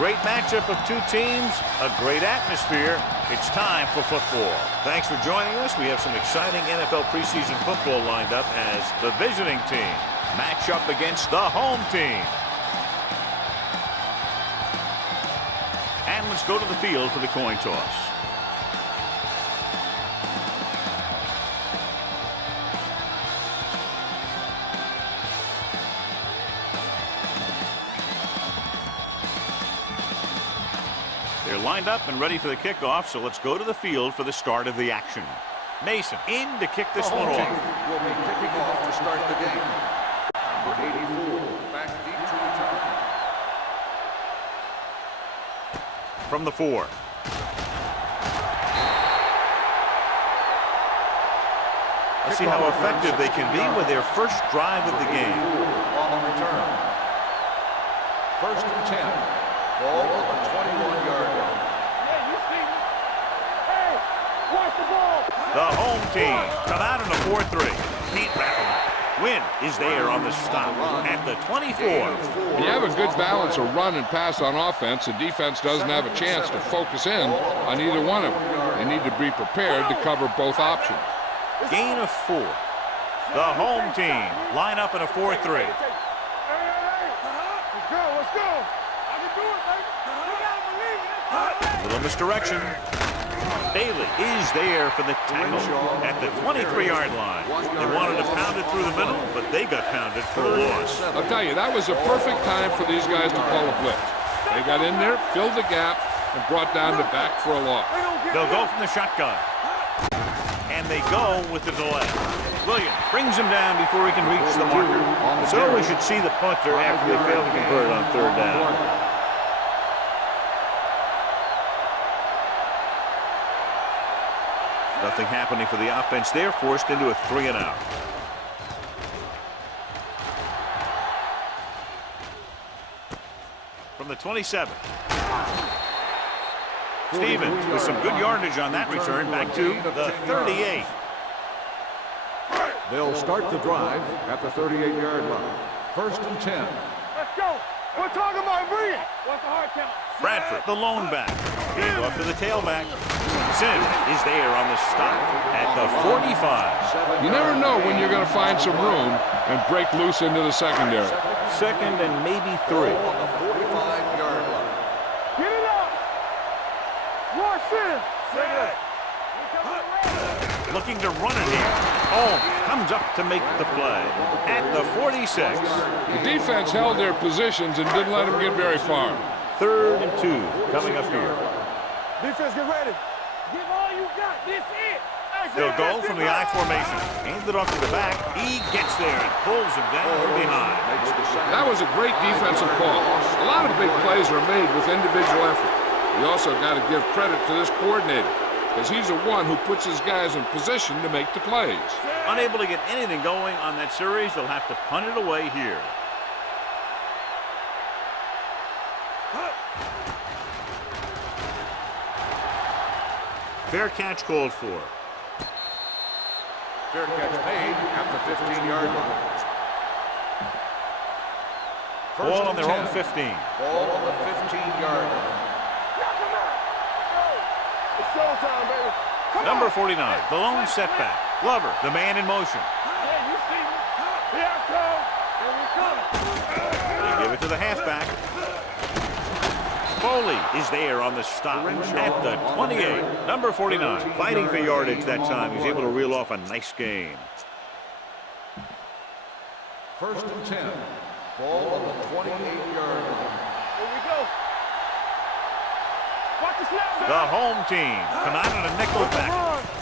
Great matchup of two teams, a great atmosphere. It's time for football. Thanks for joining us. We have some exciting NFL preseason football lined up as the visiting team match up against the home team. And let's go to the field for the coin toss. They're lined up and ready for the kickoff, so let's go to the field for the start of the action. Mason in to kick this one off. Will be kicking off to start the game. Number 84, back deep to return. From the 4. Let's see how effective they can be with their first drive of the game. On the return. 1st and 10. Ball on the 21-yard line. Yeah, you see me. Hey, watch the ball. The home team come out in a 4-3. Can't rattle it. Win is there on the stop at the 24. You have a good balance of run and pass on offense. The defense doesn't have a chance to focus in on either one of them. They need to be prepared to cover both options. Gain of 4. The home team line up in a 4-3. Let's go, let's go. I can do it, baby. You gotta believe it. Little misdirection. Bailey is there for the tackle at the 23-yard line. They wanted to pound it through the middle, but they got pounded for a loss. I'll tell you, that was a perfect time for these guys to call a blitz. They got in there, filled the gap, and brought down the back for a loss. They'll go from the shotgun. And they go with the delay. Williams brings him down before he can reach the marker. So we should see the punter after they fail to convert on 3rd down. Nothing happening for the offense there, forced into a 3-and-out. From the 27. Stevens with some good yardage on that return, back to the 38. They'll start the drive at the 38-yard line. 1st and 10. Let's go. We're talking about bring it. What's the hard count? Bradford, the lone back. Hand off to the tailback. Sim is there on the stop at the 45. You never know when you're going to find some room and break loose into the secondary. 2nd and maybe 3. On the 45-yard line. Get it up. Rush in. Looking to run it here. Holmes comes up to make the play at the 46. The defense held their positions and didn't let them get very far. 3rd and 2 coming up here. Defense, get ready. Give all you got. This it. They'll go from the I formation. Hand it off to the back. He gets there and pulls him down from behind. That was a great defensive call. A lot of big plays are made with individual effort. You also got to give credit to this coordinator, because he's the one who puts his guys in position to make the plays. Unable to get anything going on that series, they'll have to punt it away here. Fair catch called for. Fair catch made at the 15-yard line. Ball on their own 15. Ball on the 15-yard line. It's showtime, baby. Come Number on. 49, the lone setback. Glover, the man in motion. Hey, you see me. Here I come. Here we come. They give it to the halfback. Foley is there on the stop at the 28. Number 49, fighting for yardage that time. He's able to reel off a nice gain. 1st and 10. Ball on the 28-yard line. Here we go. Watch the snap. The home team come out in a nickel back.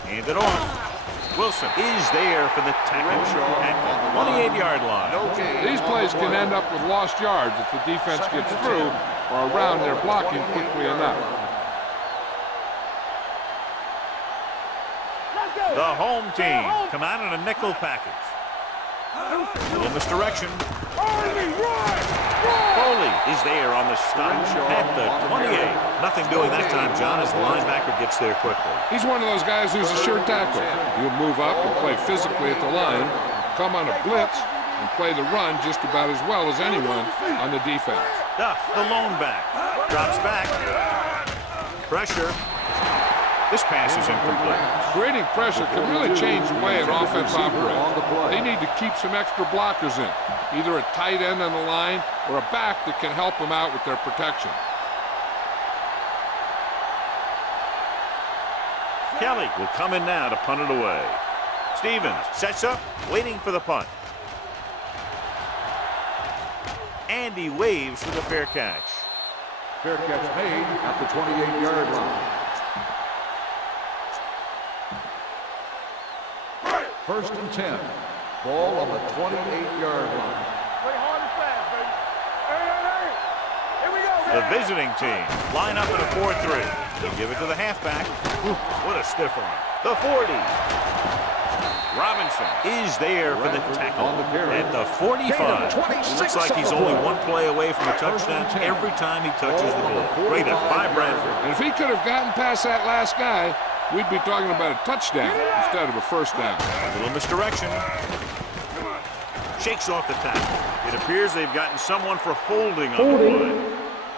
Hand it off. Wilson is there for the tackle at the 28-yard line. These plays can end up with lost yards if the defense gets through or around their blocking quickly enough. The home team come out in a nickel package. Little misdirection. Foley is there on the stop at the 28. Nothing doing that time, John, as the linebacker gets there quickly. He's one of those guys who's a sure tackle. He'll move up and play physically at the line, come on a blitz, and play the run just about as well as anyone on the defense. Duff, the lone back. Drops back. Pressure. This pass is incomplete. Creating pressure can really change the way an offense operates. They need to keep some extra blockers in, either a tight end on the line or a back that can help them out with their protection. Kelly will come in now to punt it away. Stevens sets up, waiting for the punt. And he waves for the fair catch. Fair catch made at the 28-yard line. First and 10. Ball on the 28-yard line. Play hard and fast, baby. Hey. Here we go. The visiting team line up in a 4-3. They give it to the halfback. What a stiff arm. The 40. Robinson is there for the tackle at the 45. Looks like he's only one play away from a touchdown every time he touches the ball. Great by Bradford. And if he could have gotten past that last guy, we'd be talking about a touchdown instead of a first down. A little misdirection. Shakes off the tackle. It appears they've gotten someone for holding on the play.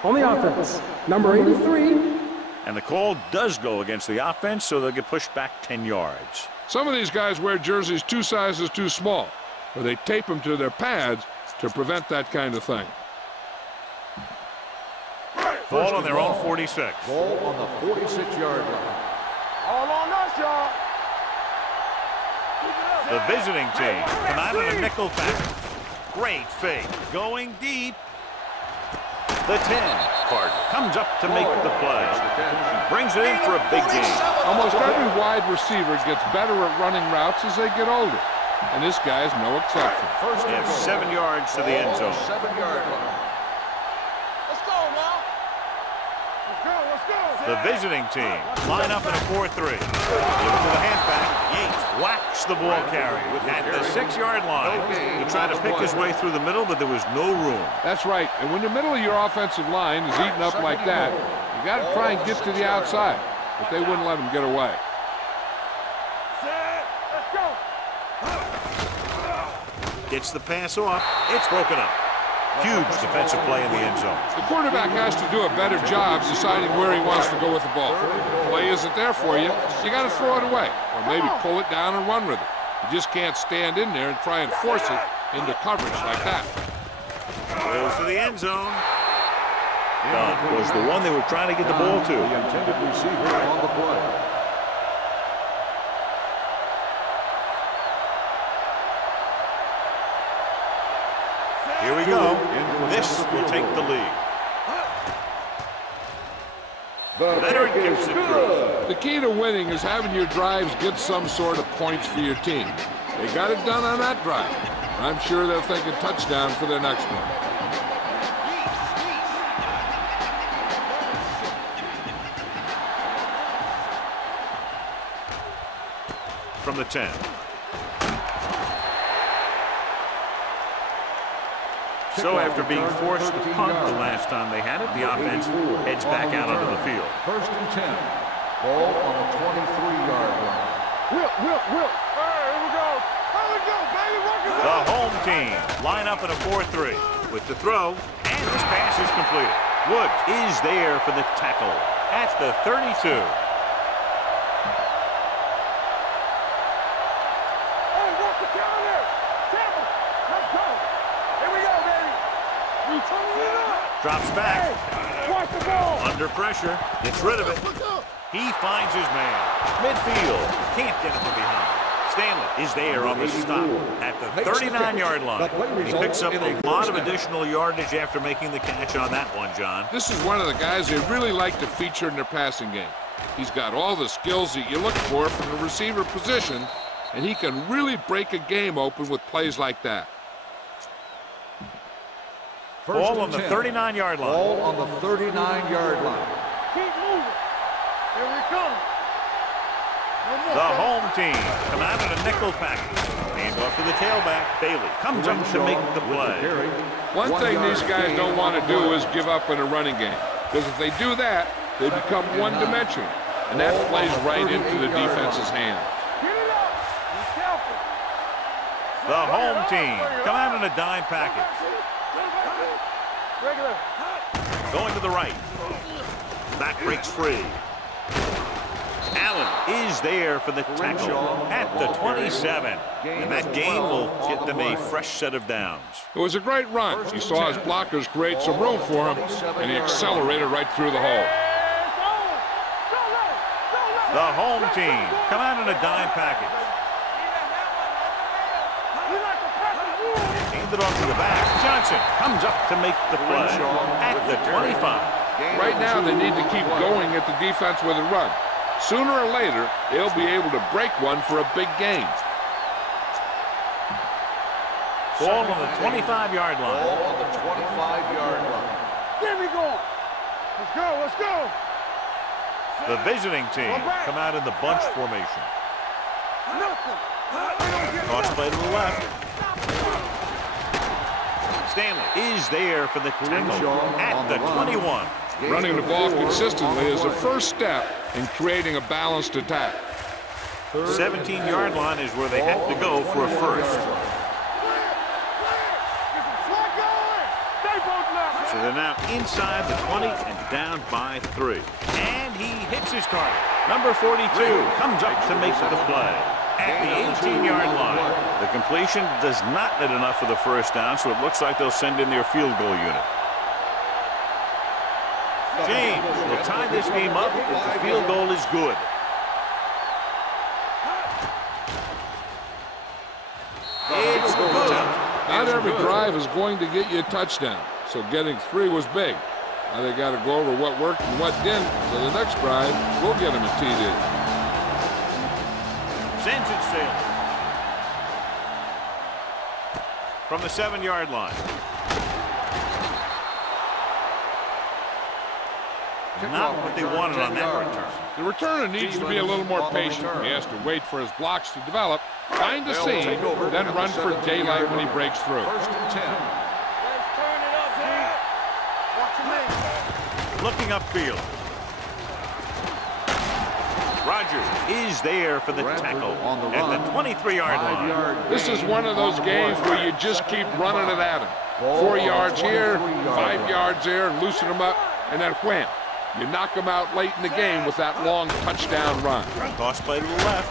On the offense, number 83. And the call does go against the offense, so they'll get pushed back 10 yards. Some of these guys wear jerseys 2 sizes too small, or they tape them to their pads to prevent that kind of thing. Ball on their own 46. Ball on the 46-yard line. All on us, y'all. The visiting team come out in a nickel package. Great fake. Going deep. The 10. Carter comes up to make the play. He brings it in for a big gain. Almost every wide receiver gets better at running routes as they get older, and this guy is no exception. First They have 7 yards to the end zone. 7-yard line. Let's go now. Let's go. The visiting team line up in a 4-3. Give it to the halfback. Yates whacks the ball carrier at the 6-yard line. He tried to pick his way through the middle, but there was no room. That's right, and when the middle of your offensive line is eaten up like that, you got to try and get to the outside, but they wouldn't let him get away. Set. Let's go. Gets the pass off. It's broken up. Huge defensive play in the end zone. The quarterback has to do a better job deciding where he wants to go with the ball. If the play isn't there for you, you got to throw it away, or maybe pull it down and run with it. You just can't stand in there and try and force it into coverage like that. Goes to the end zone. Dunn was the one they were trying to get the ball to. The intended receiver on the play. Here we go. This will take the lead. Leonard gives it through. The key to winning is having your drives get some sort of points for your team. They got it done on that drive. I'm sure they'll think a touchdown for their next one. From the 10. So after being forced to punt the last time they had it, the offense heads back out onto the field. First and 10. Ball on the 23-yard line. Whip. Hey, here we go. Here we go, baby. Work it The out. home team line up in a 4-3 with the throw, and this pass is completed. Woods is there for the tackle at the 32. Hey, work the counter. Tackle. Let's go. Here we go, baby. We turn it up. Drops back. Hey, watch the ball. Under pressure, gets rid of it. He finds his man. Midfield, can't get him from behind. Stanley is there on the stop at the 39-yard line. He picks up a lot of additional yardage after making the catch on that one, John. This is one of the guys they really like to feature in their passing game. He's got all the skills that you look for from the receiver position, and he can really break a game open with plays like that. Ball on the 39-yard line. Ball on the 39-yard line. Keep moving. Here we come. The home team come out in a nickel package. Hand off to the tailback. Bailey comes up to make the play. One thing these guys don't want to do is give up in a running game, because if they do that, they become one-dimensional, and that plays right into the defense's hand. Get it up. Be careful. The home team come out in a dime package. Regular. going to the right. Back breaks free. Allen is there for the tackle at the 27. And that gain will get them a fresh set of downs. It was a great run. He saw his blockers create some room for him, and he accelerated right through the hole. The home team come out in a dime package. Handed off to the back. Johnson comes up to make the play at the 25. Right now, they need to keep going at the defense with a run. Sooner or later, they'll be able to break one for a big gain. Ball on the 25-yard line. Ball on the 25-yard line. There we go. Let's go, let's go. The visiting team come out in the bunch formation. Toss play to the left. Stanley is there for the tackle at the 21. Running the ball consistently is the first step in creating a balanced attack. 17-yard line is where they have to go for a first. So they're now inside the 20 and down by 3. And he hits his target. Number 42 comes up to make the play at the 18-yard line. The completion does not net enough for the first down, so it looks like they'll send in their field goal unit. James will tie this game up if the field goal is good. It's good. Not every drive is going to get you a touchdown, so getting 3 was big. Now they got to go over what worked and what didn't, so the next drive will get them a TD. Sends it sailing. From the 7-yard line. Not what they wanted on that return. The returner needs to be a little more patient. He has to wait for his blocks to develop, find a seam, then run for daylight when he breaks through. First and 10. Looking upfield. Rogers is there for the tackle at the 23-yard line. This is one of those games where you just keep running it at him. 4 yards here, 5 yards there, loosen him up, and then wham. You knock him out late in the game with that long touchdown run. Toss play to the left.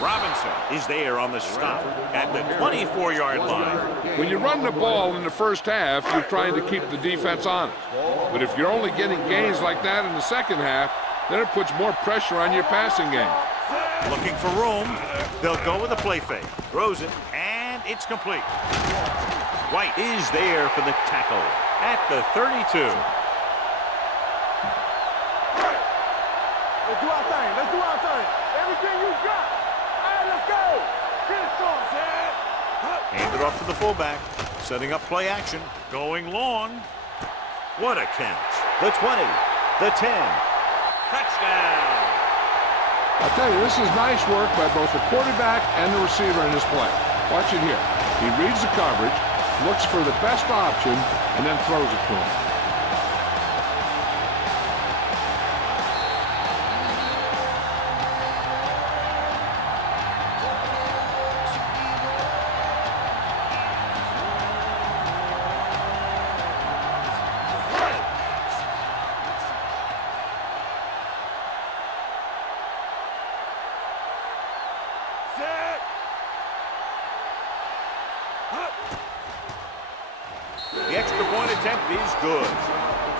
Robinson is there on the stop at the 24-yard line. When you run the ball in the first half, you're trying to keep the defense honest. But if you're only getting gains like that in the second half, then it puts more pressure on your passing game. Looking for room. They'll go with a play fake. Throws it, and it's complete. White is there for the tackle at the 32. Let's do our thing. Let's do our thing. Everything you got. All right, let's go. Get it started, Zed. Hand it off to the fullback. Setting up play action. Going long. What a catch. The 20. The 10. Touchdown. I'll tell you, this is nice work by both the quarterback and the receiver in this play. Watch it here. He reads the coverage, looks for the best option, and then throws it to him. The extra point attempt is good.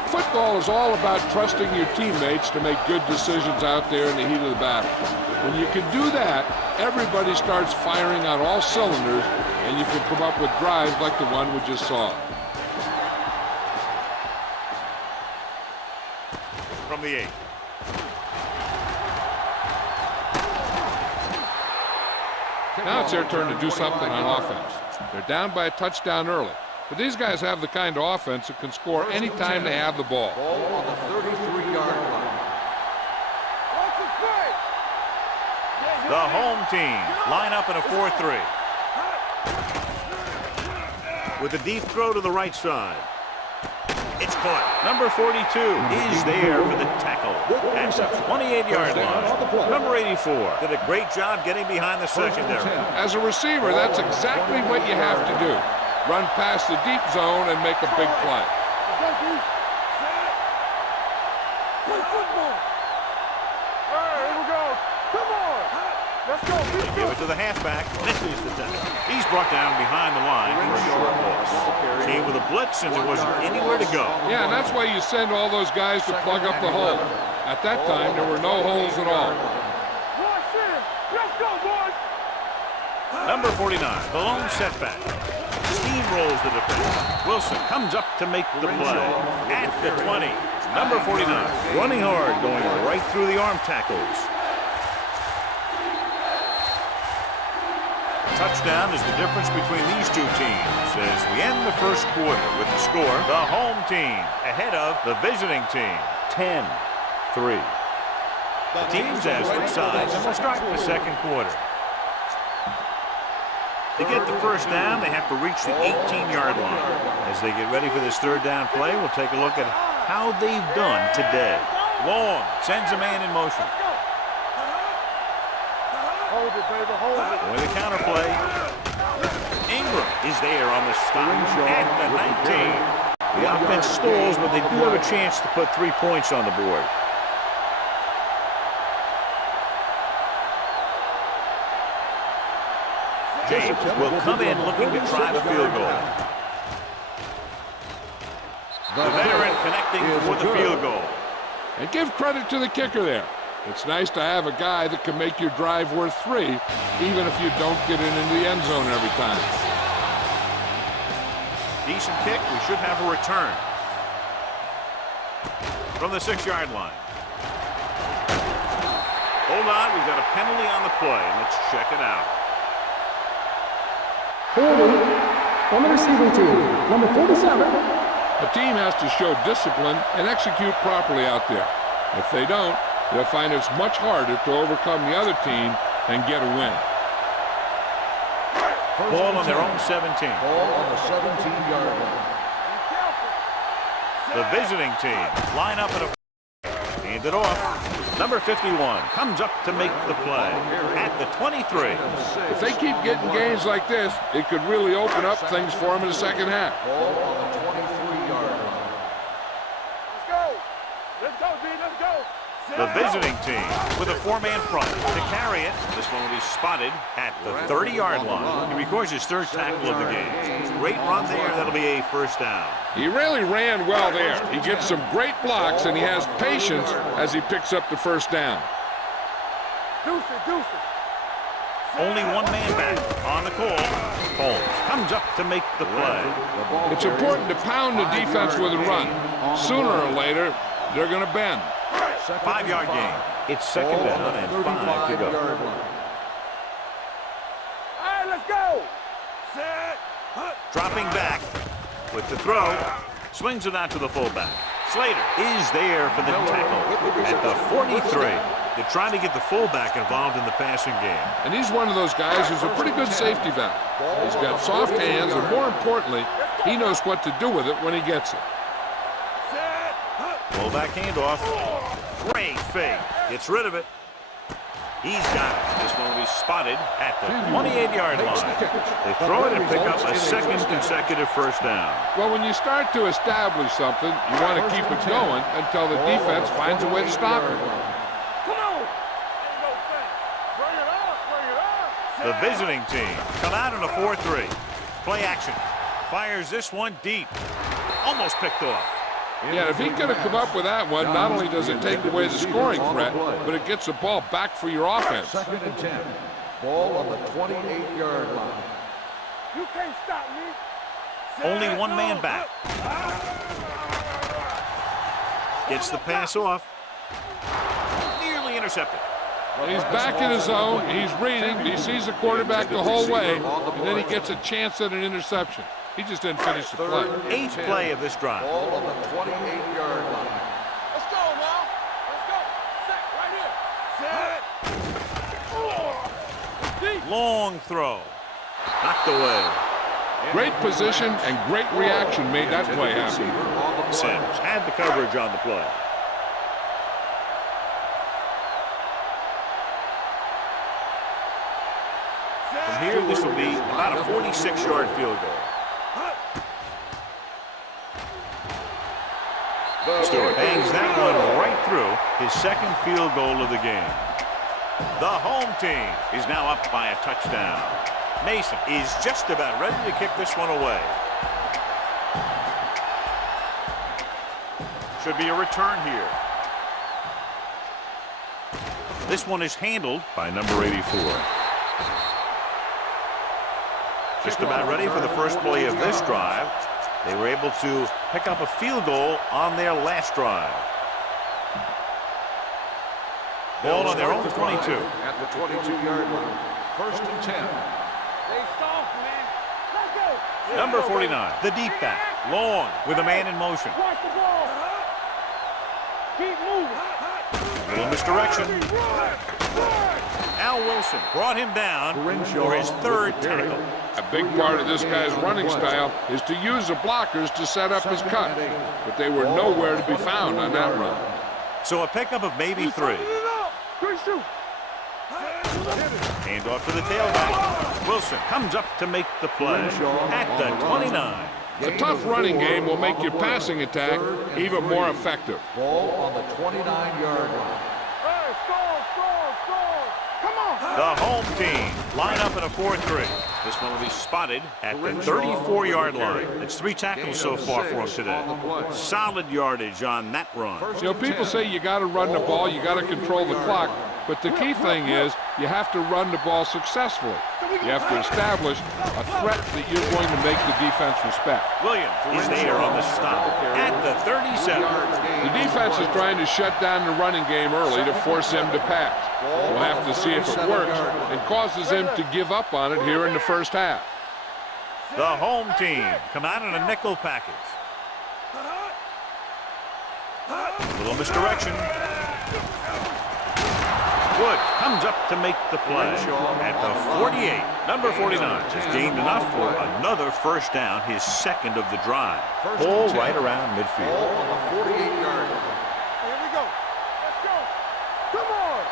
Football is all about trusting your teammates to make good decisions out there in the heat of the battle. When you can do that, everybody starts firing on all cylinders, and you can come up with drives like the one we just saw. From the 8. Now it's their turn to do something on offense. They're down by a touchdown early. But these guys have the kind of offense that can score anytime they have the ball. Ball on the 33-yard line. The home team line up in a 4-3. With a deep throw to the right side. It's caught. Number 42 is there for the tackle at the 28-yard line. Number 84 did a great job getting behind the secondary. As a receiver, that's exactly what you have to do. Run past the deep zone and make a big play. it to the halfback. Misses the tackle. He's brought down behind the line for a short loss. Came with a blitz, and there wasn't anywhere to go. Yeah, and that's why you send all those guys to plug up the hole. At that time, there were no holes at all. Let's go, boys. Number 49, the lone setback. Steamrolls the defense. Wilson comes up to make the play. At the 20, number 49, running hard, going right through the arm tackles. Touchdown is the difference between these two teams as we end the first quarter with the score. The home team ahead of the visiting team, 10-3. The teams have switched sides and will start the second quarter. To get the first down, they have to reach the 18-yard line. As they get ready for this third down play, we'll take a look at how they've done today. Long sends a man in motion. Hold it, baby, hold it. With a counter play, Ingram is there on the stop at the 19. The offense stalls, but they do have a chance to put 3 points on the board. James will come in looking to try the field goal. The veteran connecting for the field goal. And give credit to the kicker there. It's nice to have a guy that can make your drive worth 3, even if you don't get into the end zone every time. Decent kick. We should have a return from the 6-yard line. Hold on, we've got a penalty on the play. Let's check it out. Holding on the receiving team, number 47. A team has to show discipline and execute properly out there. If they don't, they'll find it's much harder to overcome the other team and get a win. Ball on their own 17. Ball on the 17-yard line. The visiting team line up in a hand it off. Number 51 comes up to make the play at the 23. If they keep getting gains like this, it could really open up things for them in the second half. Ball on the 23-yard line. Let's go. Let's go, D. Let's go. The visiting team with a 4-man front to carry it. This one will be spotted at the 30-yard line. He records his third tackle of the game. Great run there. That'll be a first down. He really ran well there. He gets some great blocks, and he has patience as he picks up the first down. Deuce it. Only one man back on the call. Holmes comes up to make the play. It's important to pound the defense with a run. Sooner or later, they're going to bend. 5-yard gain. It's second down and 5 to go. All right, let's go. Dropping back with the throw. Swings it out to the fullback. Slater is there for the tackle at the 43. They're trying to get the fullback involved in the passing game. And he's one of those guys who's a pretty good safety valve. He's got soft hands, and more importantly, he knows what to do with it when he gets it. Fullback handoff. Great fake. Gets rid of it. He's got it. This one will be spotted at the 28-yard line. They throw it and pick up a second consecutive first down. Well, when you start to establish something, you want to keep it going until the defense finds a way to stop it. Come on. Bring it up. The visiting team come out in a 4-3. Play action. Fires this one deep. Almost picked off. Yeah, if he could have come up with that one, not only does it take away the scoring threat, but it gets the ball back for your offense. 2nd and 10. Ball on the 28-yard line. You can't stop me. Only one man back. Gets the pass off. Nearly intercepted. He's back in his zone. He's reading. He sees the quarterback the whole way, and then he gets a chance at an interception. He just didn't finish the play. 8th play of this drive. Ball on the 28-yard line. Let's go now. Let's go. Set right here. Set. Long throw. Knocked away. Great position and great reaction made that play happen. Sims had the coverage on the play. From here, this will be about a 46-yard field goal. Stewart bangs that one right through his second field goal of the game. The home team is now up by a touchdown. Mason is just about ready to kick this one away. Should be a return here. This one is handled by number 84. Just about ready for the first play of this drive. They were able to pick up a field goal on their last drive. Ball on their own 22. At the 22-yard line. First and 10. Stay soft, man. Let's go. Number 49, the deep back, long with a man in motion. Watch the ball. Keep moving. A little misdirection. Al Wilson brought him down for his third tackle. A big part of this guy's running style is to use the blockers to set up his cut, but they were nowhere to be found on that run. So a pickup of maybe 3. Hand off to the tailback. Wilson comes up to make the play at the 29. A tough running game will make your passing attack even more effective. Ball on the 29-yard line. Hey, score. Come on. The home team line up in a 4-3. This one will be spotted at the 34-yard line. It's 3 tackles so far for him today. Solid yardage on that run. You know, people say you got to run the ball, you got to control the clock, but the key thing is you have to run the ball successfully. You have to establish a threat that you're going to make the defense respect. Williams is there on the stop at the 37. The defense is trying to shut down the running game early to force him to pass. We'll have to see if it works and causes him to give up on it here in the first half. The home team come out in a nickel package. A little misdirection. Woods comes up to make the play at the 48. Number 49 has gained enough for another first down, his second of the drive. Ball right around midfield. Ball on the 48-yard line. Here we go. Let's go. Come on.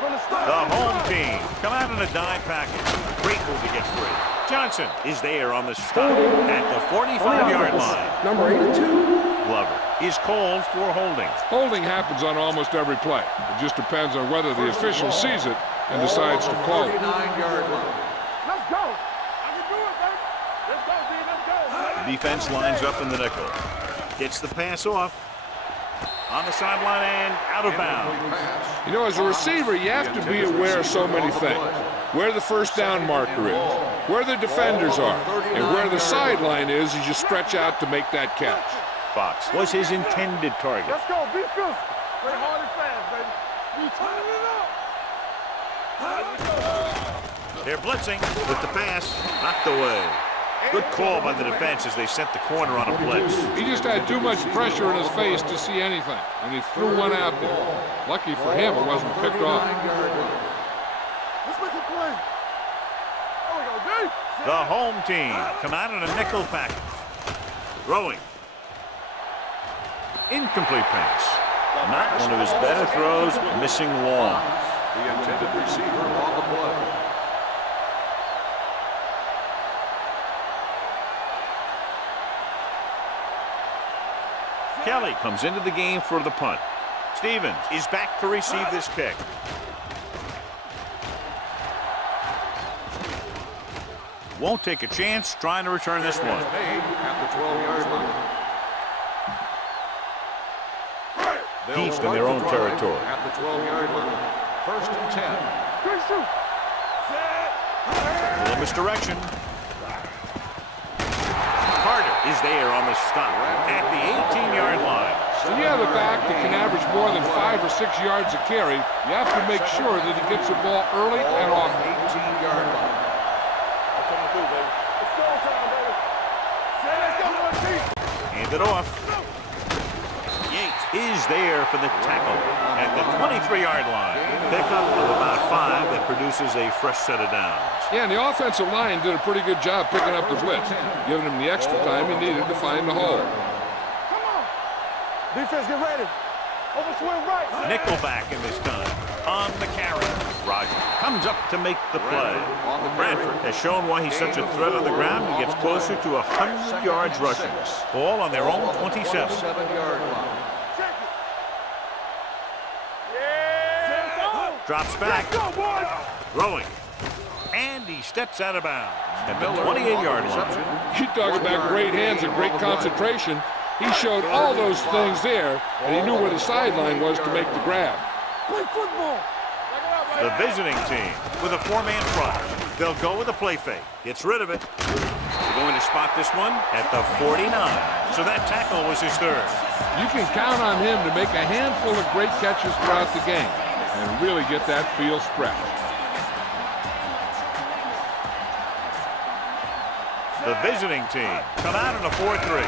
From the start. The home team come out in a dime package. Great move to get free. Johnson is there on the stop at the 45-yard line. Number 82. Glover is called for holding. Holding happens on almost every play. It just depends on whether the official sees it and decides to call it. 49-yard line. Let's go. I can do it, baby. Let's go, D. Let's go. The defense lines up in the nickel. Gets the pass off. On the sideline and out of bounds. You know, as a receiver, you have to be aware of so many things. Where the first down marker is, where the defenders are, and where the sideline is as you stretch out to make that catch. Fox was his intended target. Let's go. Be physical. Play hard and fast, baby. We turn it up. They're blitzing with the pass knocked away. Good call by the defense as they sent the corner on a blitz. He just had too much pressure in his face to see anything, and he threw one out there. Lucky for him, it wasn't picked off. Let's make a play. There we go, D. The home team come out in a nickel package. Throwing. Incomplete pass. Not one of his better throws, missing long. The intended receiver on the play. Kelly comes into the game for the punt. Stevens is back to receive this kick. Won't take a chance trying to return this one. Made at the 12-yard line. East in their own territory. At the 12-yard line. First and 10. Good shoot. A little misdirection. Carter is there on the stop at the 18-yard line. When you have a back that can average more than 5 or 6 yards a carry, you have to make sure that he gets the ball early and often. 18-yard line. Hand it off. Yates is there for the tackle at the 23-yard line. Pickup of about 5 that produces a fresh set of downs. Yeah, and the offensive line did a pretty good job picking up the blitz, giving him the extra time he needed to find the hole. Come on. Defense, get ready. Over swing right. Nickelback in this time. On the carry. Rogers comes up to make the play. Bradford has shown why he's such a threat on the ground and gets closer to 100 yards rushing. Ball on their own 27. 7-yard line. Check it. Yeah. Drops back. Let's go, boys. Throwing. And he steps out of bounds at the Miller 28-yard on line. reception. You talk about great hands and great concentration. He showed all those things there, and he knew where the sideline was to make the grab. Play football. The visiting team with a 4-man front. They'll go with a play fake. Gets rid of it. They're going to spot this one at the 49. So that tackle was his third. You can count on him to make a handful of great catches throughout the game and really get that field stretched. The visiting team come out in a 4-3.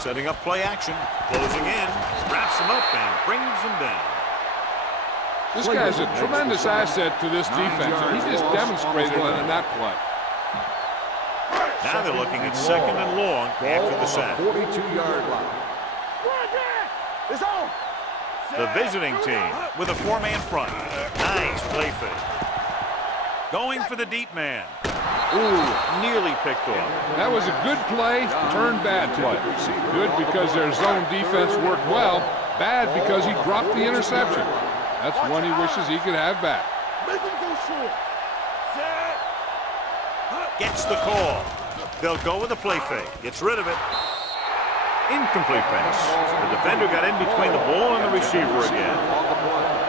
Setting up play action. Closing in. Wraps him up and brings him down. This guy's a tremendous asset to this defense, and he just demonstrated it in that play. Now they're looking at second and long after the sack. 42-yard line. It's on. The visiting team with a 4-man front. Nice play fake. Going for the deep man. Ooh, nearly picked off. That was a good play, turned bad play. Good because their zone defense worked well, bad because he dropped the interception. That's one he wishes he could have back. Make him go short. Set. Gets the call. They'll go with a play fake. Gets rid of it. Incomplete pass. The defender got in between the ball and the receiver again. On the play.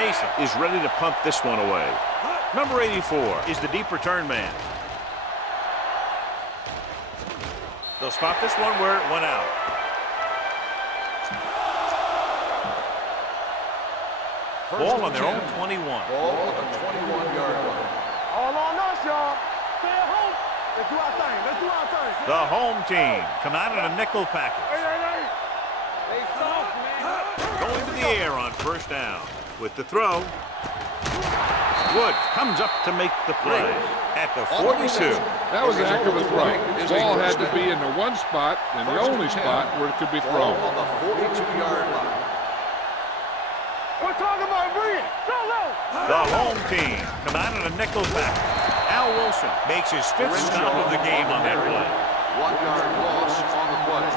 Mason is ready to punt this one away. Number 84 is the deep return man. They'll spot this one where it went out. Ball on their own 21. Ball on the 21-yard line. All on us, y'all. Stay at home. Let's do our thing. Let's do our thing. The home team come out in a nickel package. Hey. Stay soft, man. Going to the air on first down. With the throw. Woods comes up to make the play at the 42. That was a heck of a throw. Ball had to be in the one spot and the only spot where it could be Ball thrown. on the 42-yard line. We're talking about bringing. Go low. The home team come out in a nickel package. Al Wilson makes his fifth stop of the game on that play. 1-yard loss on the play.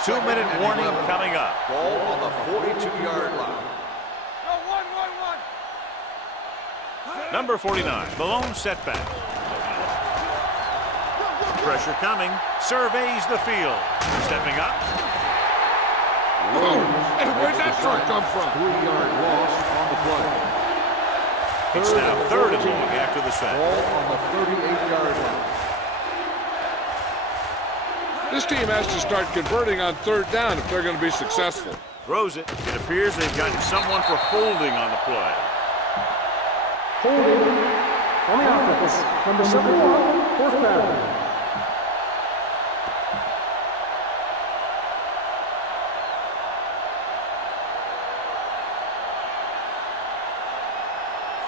2-minute warning coming up. Ball on the 42-yard line. Number 49, Malone setback. Pressure coming. Surveys the field. Stepping up. Whoa! Hey, where'd that truck come from? 3-yard loss on the play. It's now third and long after the sack. Ball on the 38-yard line. This team has to start converting on third down if they're going to be successful. Throws it. It appears they've gotten someone for holding on the play. Holding on the offense. Number 71, fourth down.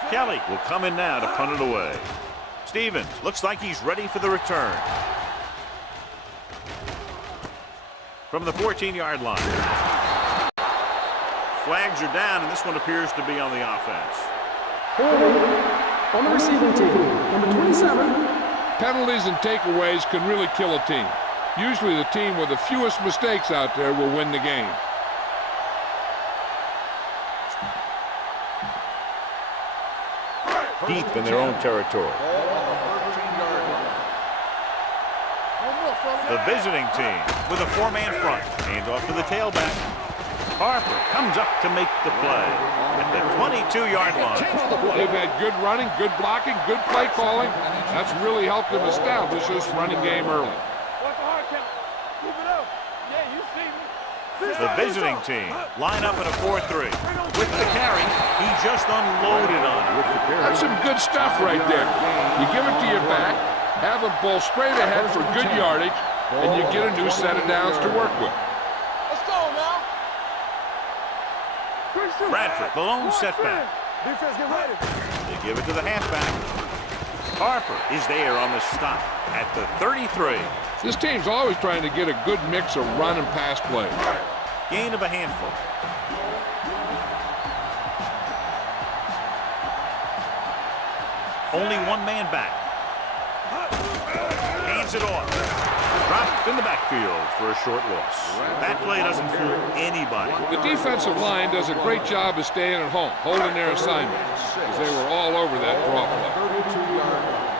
Kelly will come in now to punt it away. Stevens looks like he's ready for the return. From the 14-yard line. Flags are down, and this one appears to be on the offense. Holding on the receiving team. Number 27. Penalties and takeaways can really kill a team. Usually the team with the fewest mistakes out there will win the game. Deep in their own territory. Ball on the 13-yard line. The visiting team with a 4-man front. Hand off to the tailback. Harper comes up to make the play at the 22-yard line. They've had good running, good blocking, good play calling. That's really helped them establish this running game early. What's the hard count? Keep it up. Yeah, you see me. The visiting team line up in a 4-3. With the carry, he just unloaded on it. That's some good stuff right there. You give it to your back, have him pull straight ahead for good yardage, and you get a new set of downs to work with. Let's go now. Bradford, the lone setback. Defense, get ready. They give it to the halfback. Harper is there on the stop at the 33. This team's always trying to get a good mix of run and pass play. Gain of a handful. Only one man back. runs it off. Dropped in the backfield for a short loss. That play doesn't fool anybody. The defensive line does a great job of staying at home, holding their assignments, as they were all over that draw play. 32-yard line.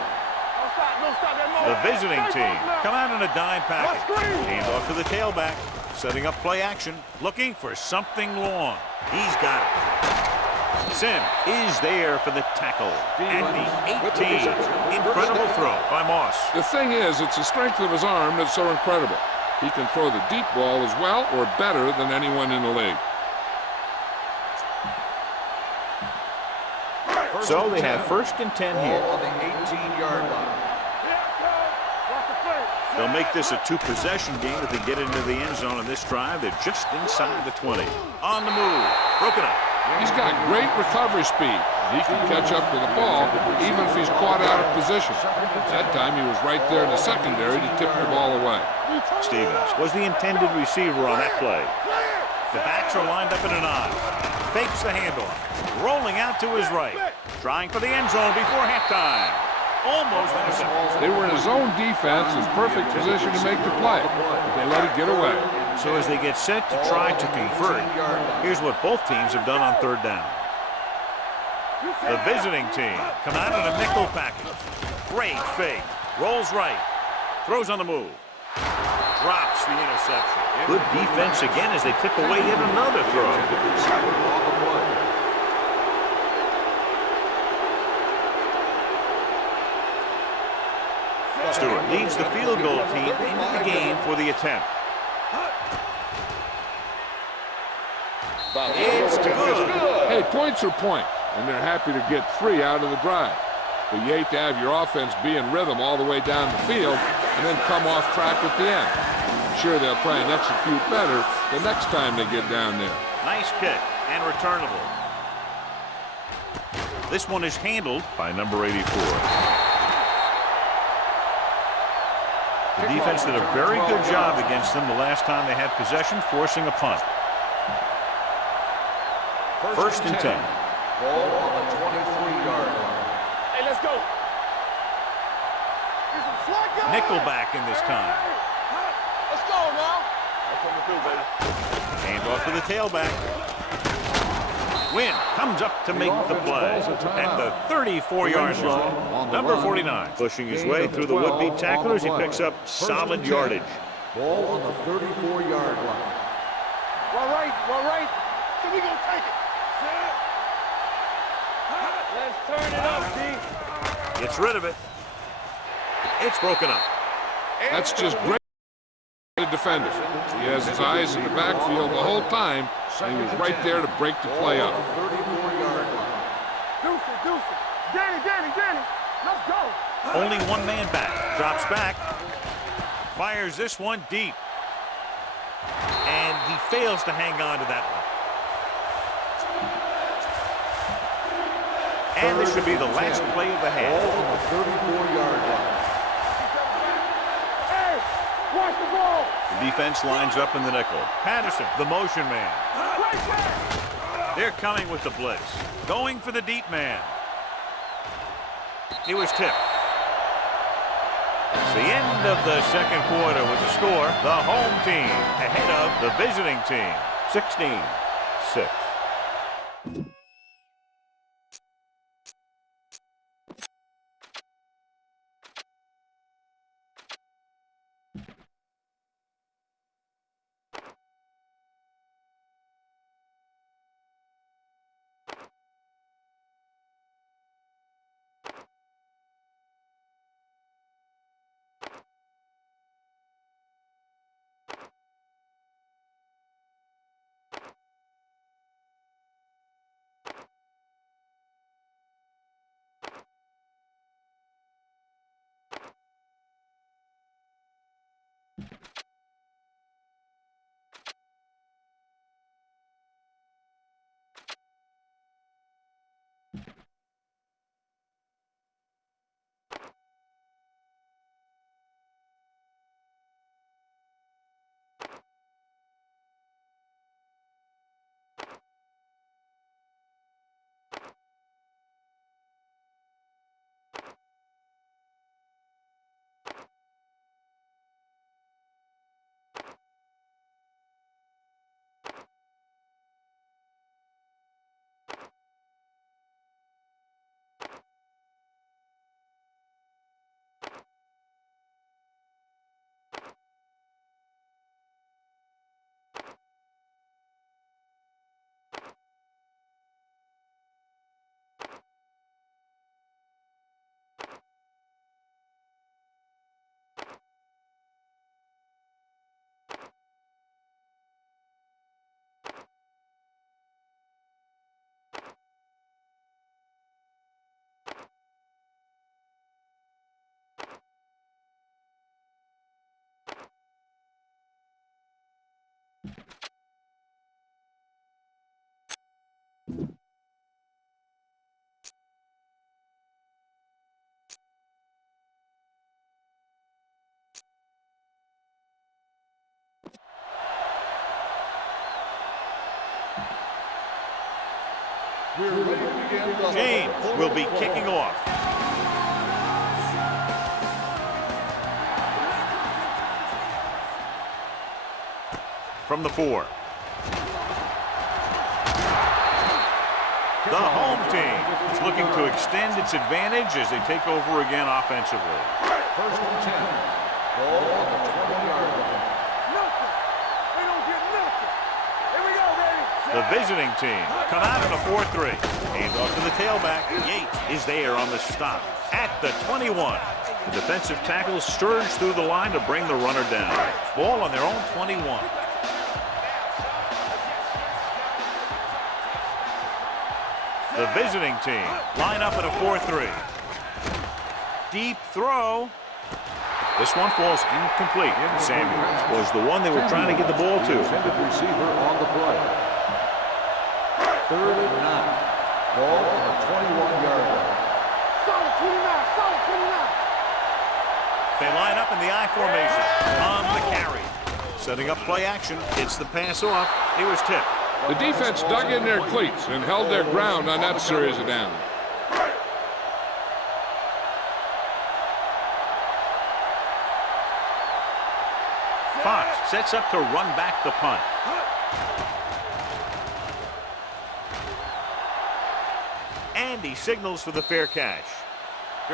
The visiting team come out in a dime package. Hand off to the tailback. Setting up play action. Looking for something long. He's got it. Sim is there for the tackle. At the 18. Incredible throw by Moss. The thing is, it's the strength of his arm that's so incredible. He can throw the deep ball as well or better than anyone in the league. So they have 1st and 10 here. Ball on the 18-yard line. They'll make this a 2-possession game if they get into the end zone on this drive. They're just inside the 20. On the move. Broken up. He's got great recovery speed. He can catch up to the ball even if he's caught out of position. That time he was right there in the secondary to tip the ball away. Stevens was the intended receiver on that play. The backs are lined up in an I. Fakes the handoff. Rolling out to his right. Trying for the end zone before halftime. Almost intercepted. They were in a zone defense in perfect position to make the play. They let it get away. So as they get set to try to convert, here's what both teams have done on 3rd down. The visiting team come out in a nickel package. Great fake. Rolls right. Throws on the move. Drops the interception. Good defense again as they tip away yet another throw. Stewart leads the field goal team into the game for the attempt. It's good. Hey, points are points, and they're happy to get 3 out of the drive. But you hate to have your offense be in rhythm all the way down the field and then come off track at the end. I'm sure they'll try and execute better the next time they get down there. Nice kick and returnable. This one is handled by number 84. The defense did a very good job against them the last time they had possession, forcing a punt. 1st and 10. Ball on the 23-yard line. Hey, let's go. Nickelback in this time. Let's go now. That's what we do, baby. Hand off to the tailback. Wynn comes up to make the play at the 34-yard line. Number 49 pushing his way through the would-be tacklers. He picks up solid yardage. Ball on the 34-yard line. Well, right. So we gonna take it. Let's turn it up, D. Gets rid of it. It's broken up. That's just great defender. He has his eyes in the backfield the whole time, and he was right there to break the play up. 34-yard line. Deuce. Danny. Let's go. Only one man back. Drops back. Fires this one deep. And he fails to hang on to that one. And this should be the last play of the half. Ball on the 34-yard line. Hey, watch the ball. The defense lines up in the nickel. Patterson, the motion man. They're coming with the blitz. Going for the deep man. He was tipped. It's the end of the 2nd quarter with the score. The home team ahead of the visiting team. 16-6. We're ready to begin the James will be kicking off. From the 4. The home team is looking to extend its advantage as they take over again offensively. First and 10. Ball on the 20-yard line. Nothing. They don't get nothing. Here we go, baby. The visiting team come out in a 4-3. Hand off to the tailback. Yates is there on the stop at the 21. The defensive tackles surge through the line to bring the runner down. Ball on their own 21. The visiting team line up at a 4-3. Deep throw. This one falls incomplete. Samuels was the one they were trying to get the ball to. Intended receiver on the play. 3rd and 9. Ball on the 21-yard line. Solid 29. Solid 29. They line up in the I formation on the carry. Setting up play action. It's the pass off. He was tipped. The defense dug in their cleats and held their ground on that series of downs. Fox sets up to run back the punt. And he signals for the fair catch.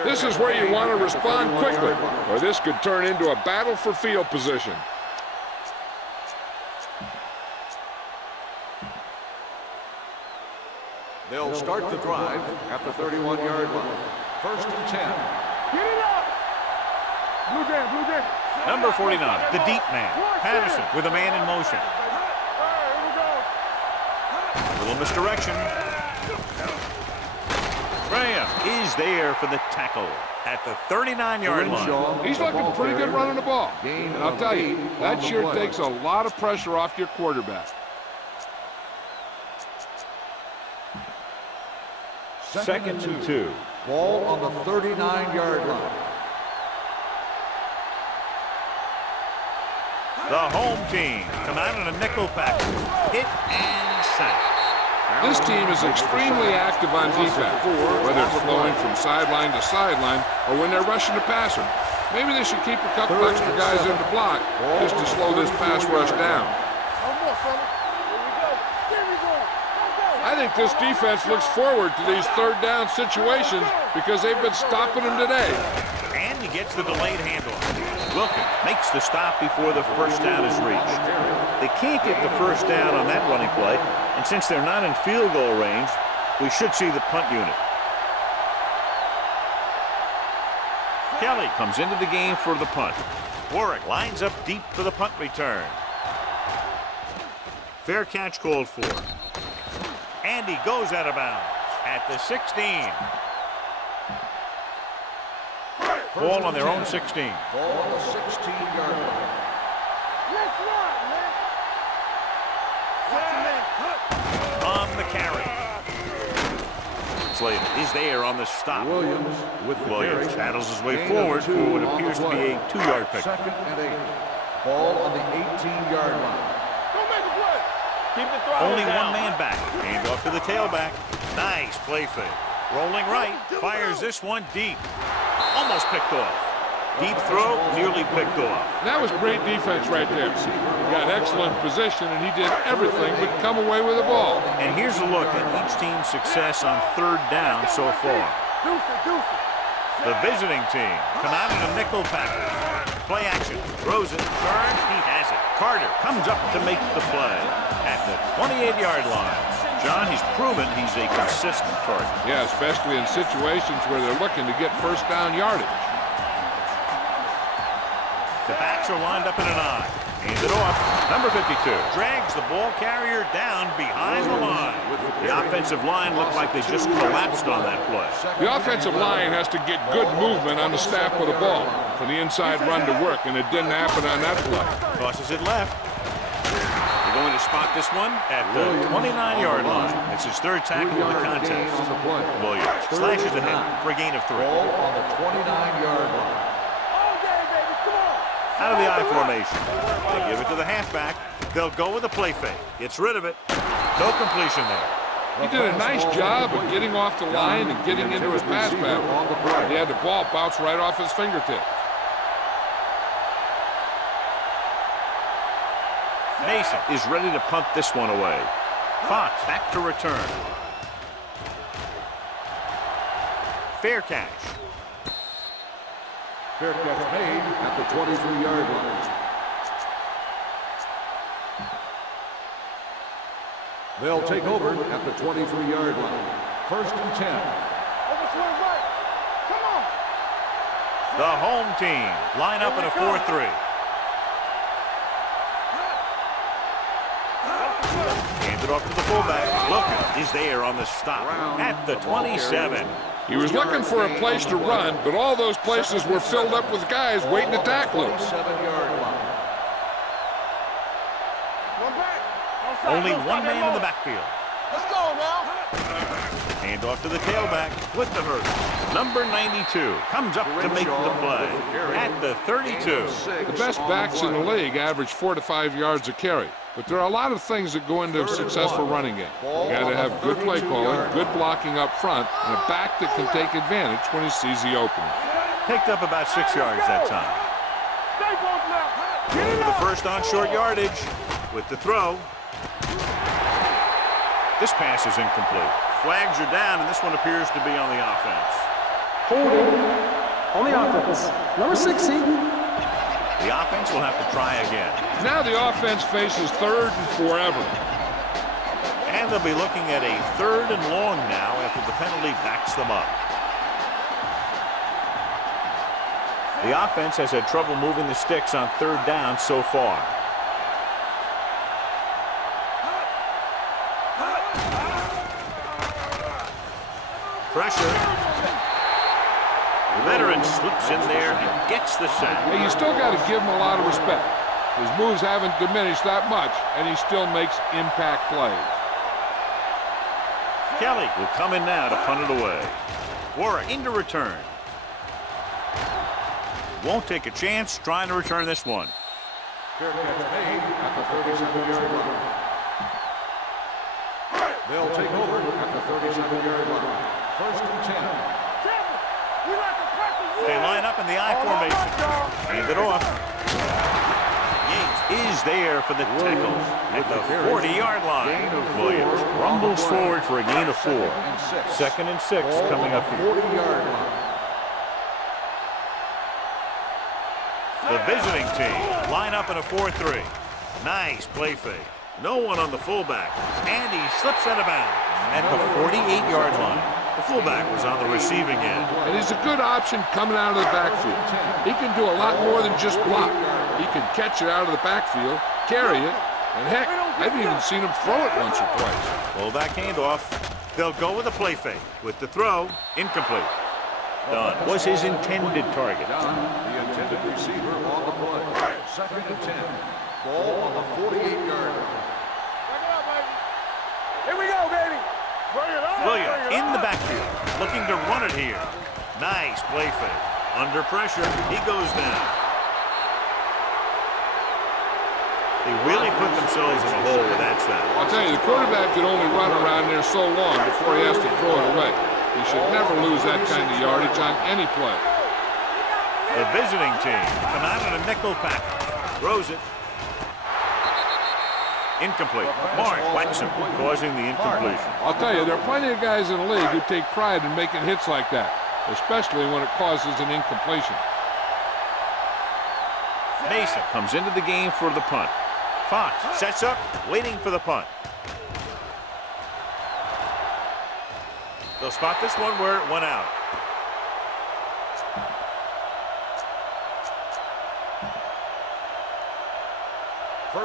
This is where you want to respond quickly, or this could turn into a battle for field position. They'll start the drive at the 31-yard line. First and 10. Get it up. Blue jam, blue jam. Number 49, the deep man, Patterson, with a man in motion. A little misdirection. Graham is there for the tackle at the 39-yard line. He's looking pretty good running the ball. And I'll tell you, that sure takes a lot of pressure off your quarterback. Second and 2. Ball on the 39-yard line. The home team come out in a nickel package. Hit and sack. This team is extremely active on defense, whether it's flowing from sideline to sideline or when they're rushing the passer. Maybe they should keep a couple extra guys in the block just to slow this pass rush down. I think this defense looks forward to these third down situations because they've been stopping them today. And he gets the delayed handoff. Wilkins makes the stop before the first down is reached. They can't get the first down on that running play, and since they're not in field goal range, we should see the punt unit. Kelly comes into the game for the punt. Warwick lines up deep for the punt return. Fair catch called for. And he goes out of bounds at the 16. Ball on their own 16. Ball on the 16-yard line. Let's run, man. On the carry. Slater is there on the stop. Williams with the Williams carry. battles his way Gain of forward 2 for what on the appears to be play. a 2-yard pickup. 2nd and 8. Ball on the 18-yard line. Don't make a play. Keep the throw Only down. one man back. Hand off to the tailback. Nice play fake. Rolling right. Fires this one deep. Almost picked off. Deep throw, nearly picked off. That was great defense right there. He got excellent position, and he did everything but come away with the ball. And here's a look at each team's success on third down so far. The visiting team come out in a nickel package. Play action. Throws it. Turns. He has it. Carter comes up to make the play at the 28-yard line. John, he's proven he's a consistent target. Yeah, especially in situations where they're looking to get first down yardage. The backs are lined up in an I. Hands it off. Number 52 drags the ball carrier down behind the line. The offensive line looked like they just collapsed on that play. The offensive line has to get good movement on the snap of the ball for the inside run to work, and it didn't happen on that play. Tosses it left. They're going to spot this one at the 29-yard line. It's his third tackle of the contest. Williams slashes ahead for a gain of 3. Ball on the 29-yard line. Out of the I formation. They give it to the halfback. They'll go with a play fake. Gets rid of it. No completion there. He did a nice job of getting off the line and getting into his pass pattern. He had the ball bounce right off his fingertip. Mason is ready to punt this one away. Fox back to return. Fair catch. Fair catch made at the 23-yard line. They'll take over at the 23-yard line. 1st and 10. Right. Come on. The home team line up in a 4-3. Hand it off to the fullback. Wilkins is there on the stop at the 27. He was looking for a place to run, but all those places were filled up with guys waiting to tackle him. 7-yard line. Only one man in the backfield. Let's go now. Hand off to the tailback with the hurt. Number 92 comes up to make the play at the 32. The best backs in the league average 4 to 5 yards a carry. But there are a lot of things that go into a successful running game. You got to have good play calling, good blocking up front, and a back that can take advantage when he sees the opening. Picked up about 6 yards that time. Going to the first on short yardage with the throw. This pass is incomplete. Flags are down, and this one appears to be on the offense. Holding on the offense. Number 60. The offense will have to try again. Now the offense faces 3rd and forever. And they'll be looking at a 3rd and long now after the penalty backs them up. The offense has had trouble moving the sticks on 3rd down so far. Pressure. The veteran slips in there and gets the sack. Hey, you still got to give him a lot of respect. His moves haven't diminished that much, and he still makes impact plays. Kelly will come in now to punt it away. Warwick into return. Won't take a chance trying to return this one. Fair catch made at the 37-yard line. They'll take over at the 37-yard line. 1st and 10. They line up in the I formation. Hand it off. Yates is there for the tackle at the 40-yard line. Williams rumbles forward for a gain of 4. 2nd and 6 coming up here. 40-yard line. The visiting team line up in a 4-3. Nice play fake. No one on the fullback. And he slips out of bounds at the 48-yard line. The fullback was on the receiving end. And he's a good option coming out of the backfield. He can do a lot more than just block. He can catch it out of the backfield, carry it, and heck, I've even seen him throw it once or twice. Fullback handoff. They'll go with a play fake. With the throw, incomplete. Dunn was his intended target. Dunn, the intended receiver on the play. 2nd and 10. Ball on the 48-yard line. Here we go, baby. Bring it on. Williams in the backfield, looking to run it here. Nice play fake. Under pressure, he goes down. They really put themselves in a hole with that sack. I'll tell you, the quarterback can only run around there so long before he has to throw it away. He should never lose that kind of yardage on any play. The visiting team come out in a nickel pack. Throws it. Incomplete. Mark Waxman causing the incompletion. I'll tell you, there are plenty of guys in the league who take pride in making hits like that, especially when it causes an incompletion. Mason comes into the game for the punt. Fox sets up, waiting for the punt. They'll spot this one where it went out.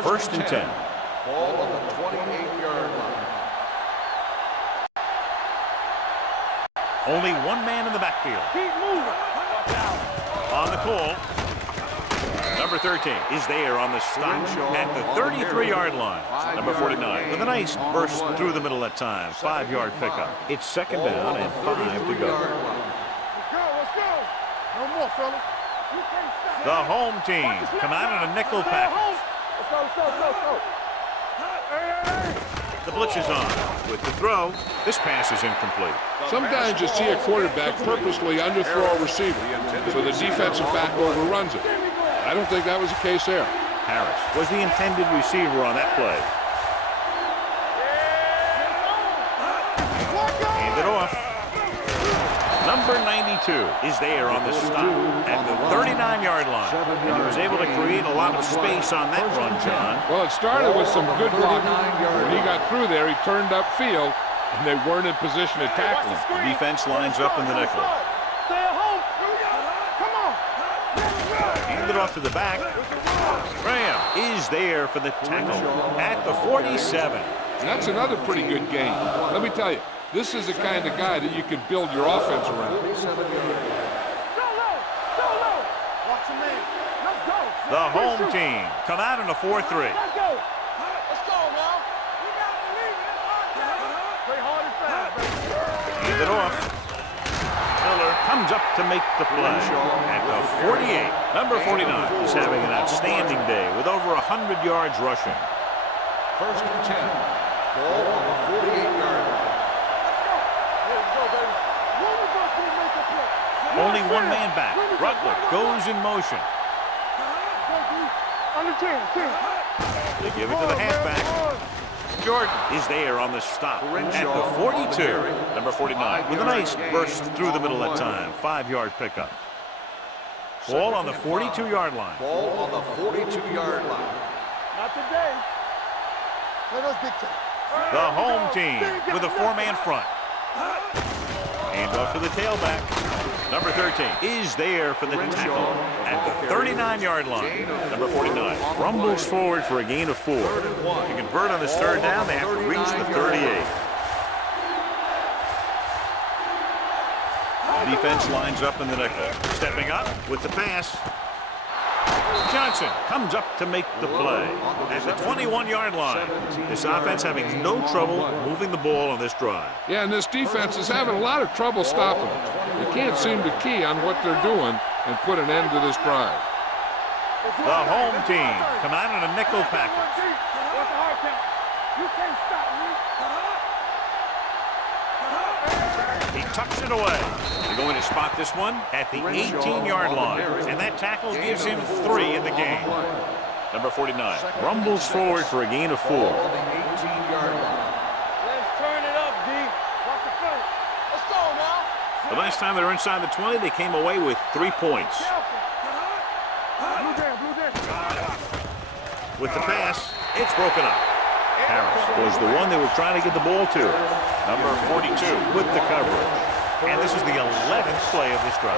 First and 10. Ball on the 28-yard line. Only one man in the backfield. Keep moving. On the call. Number 13 is there on the stop at the 33-yard line. Number 49 with a nice burst through the middle that time. 5-yard pickup. It's 2nd down and 5 to go. Let's go. No more, fellas. You can't stop. The home team come out in a nickel package. Let's go. Hey. The blitz is on. With the throw, this pass is incomplete. Sometimes you see a quarterback purposely underthrow a receiver, so the defensive back overruns it. I don't think that was the case there. Harris was the intended receiver on that play. Hand it off. Number 92 is there on the stop at the 39-yard line. And he was able to create a lot of space on that run, John. Well, it started with some good blocking. When he got through there, he turned upfield, and they weren't in position to tackle him. The defense lines up in the nickel. Stay at home. Come on. Hand it off to the back. Graham is there for the tackle at the 47. And that's another pretty good game. Let me tell you, this is the kind of guy that you can build your offense around. Go low. Go low. Watch your man. Let's go. The home team come out in a 4-3. Let's go. Let's go now. We got to believe it. Play hard and fast, baby. Hand it off. Miller comes up to make the play at the 48. Number 49 is having an outstanding day with over 100 yards rushing. First and 10. Ball on the 48-yard line. Only one man back. Rutler goes in motion. They give it to the halfback. Jordan is there on the stop at the 42. Number 49 with a nice burst through the middle that time. 5-yard pickup. Ball on the 42-yard line. Ball on the 42-yard line. Not today. The home team with a 4-man front. Hand off to the tailback. Number 13 is there for the tackle at the 39-yard line. Number 49 rumbles forward for a gain of 4. To convert on this third down, they have to reach the 38. The defense lines up in the nickel. Stepping up with the pass. Johnson comes up to make the play at the 21-yard line. This offense having no trouble moving the ball on this drive. Yeah, and this defense is having a lot of trouble stopping them. They can't seem to key on what they're doing and put an end to this drive. The home team come out in a nickel package. You can't stop me. He tucks it away. They're going to spot this one at the 18-yard line. And that tackle gives him 3 in the game. Number 49 rumbles forward for a gain of 4. On the 18-yard line. Let's turn it up, D. Watch the front. Let's go now. The last time they were inside the 20, they came away with 3 points. Blue down. With the pass, it's broken up. Harris was the one they were trying to get the ball to. Number 42 with the coverage. And this is the 11th play of this drive.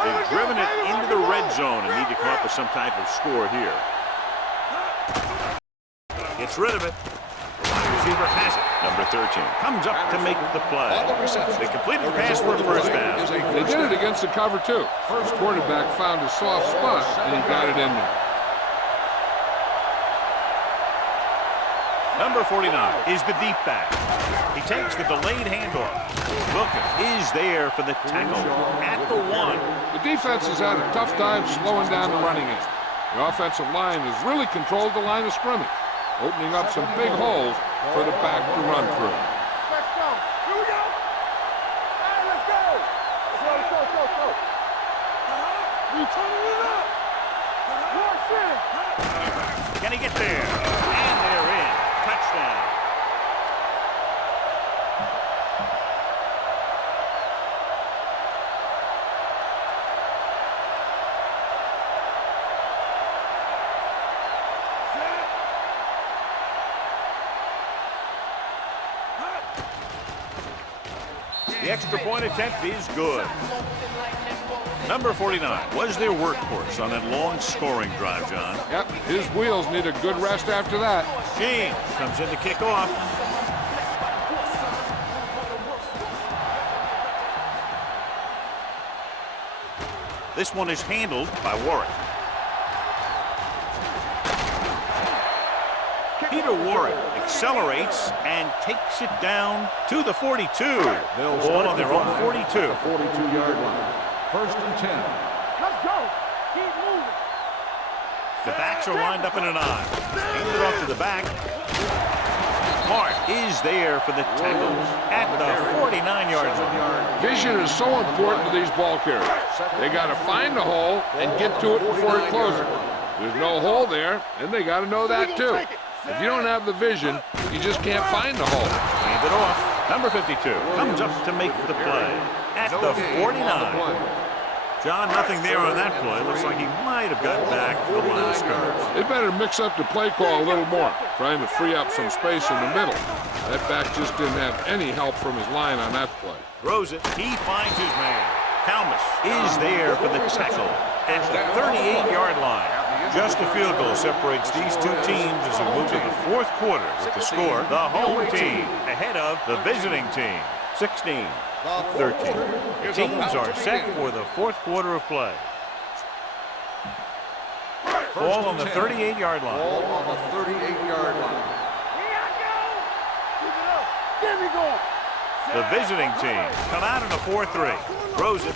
They've driven it into the red zone and need to come up with some type of score here. Gets rid of it. The wide receiver has it. Number 13 comes up to make the play. They completed the pass for a first down. They did it against the cover, too. First quarterback found a soft spot, and he got it in there. Number 49 is the deep back. He takes the delayed handoff. Wilkins is there for the tackle at the 1. The defense has had a tough time slowing down the running game. The offensive line has really controlled the line of scrimmage, opening up some big holes for the back to run through. Let's go. Here we go. All right, let's go. Let's go. We turning it up. Can he get there? And they're in. Touchdown. The extra point attempt is good. Number 49 was their workhorse on that long scoring drive, John. Yep, his wheels need a good rest after that. James comes in to kick off. This one is handled by Warwick. Peter Warwick accelerates and takes it down to the 42. Ball on their own 42. 42-yard line. First and 10. Let's go. Keep moving. The backs are lined up in an I. Handed off to the back. Hart is there for the tackle at the 49-yard line. Vision is so important to these ball carriers. They got to find the hole and get to it before it closes. There's no hole there, and they got to know that too. If you don't have the vision, you just can't find the hole. Hand it off. Number 52 comes up to make the play at the 49. John, nothing there on that play. Looks like he might have gotten back to the line of scrimmage. They better mix up the play call a little more, trying to free up some space in the middle. That back just didn't have any help from his line on that play. Throws it. He finds his man. Talmas is there for the tackle at the 38-yard line. Just a field goal separates these two teams as we move to the fourth quarter with the score. The home team ahead of the visiting team. 16-13. The teams are set for the fourth quarter of play. Ball on the 38-yard line. Ball on the 38-yard line. The visiting team come out in a 4-3. Throws it.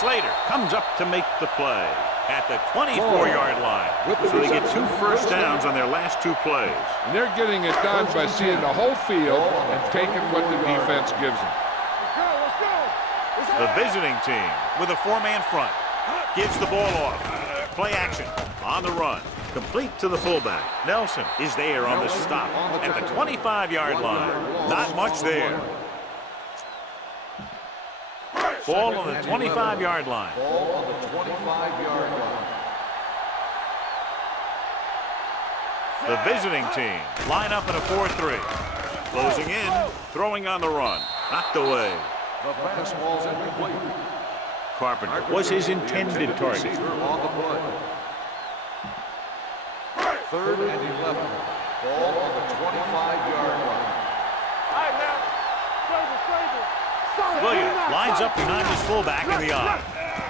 Slater comes up to make the play at the 24-yard line. So they get 2 first downs on their last 2 plays. And they're getting it done by seeing the whole field and taking what the defense gives them. The visiting team with a 4-man front gives the ball off. Play action on the run. Complete to the fullback. Nelson is there on the stop at the 25-yard line. Not much there. Ball on the 25-yard line. Ball on the 25-yard line. The visiting team line up in a 4-3. Closing in, throwing on the run. Knocked away. The pass ball's incomplete. Carpenter was his intended target. On the play. 3rd and 11. Ball on the 25-yard line. Williams lines up behind his fullback in the I.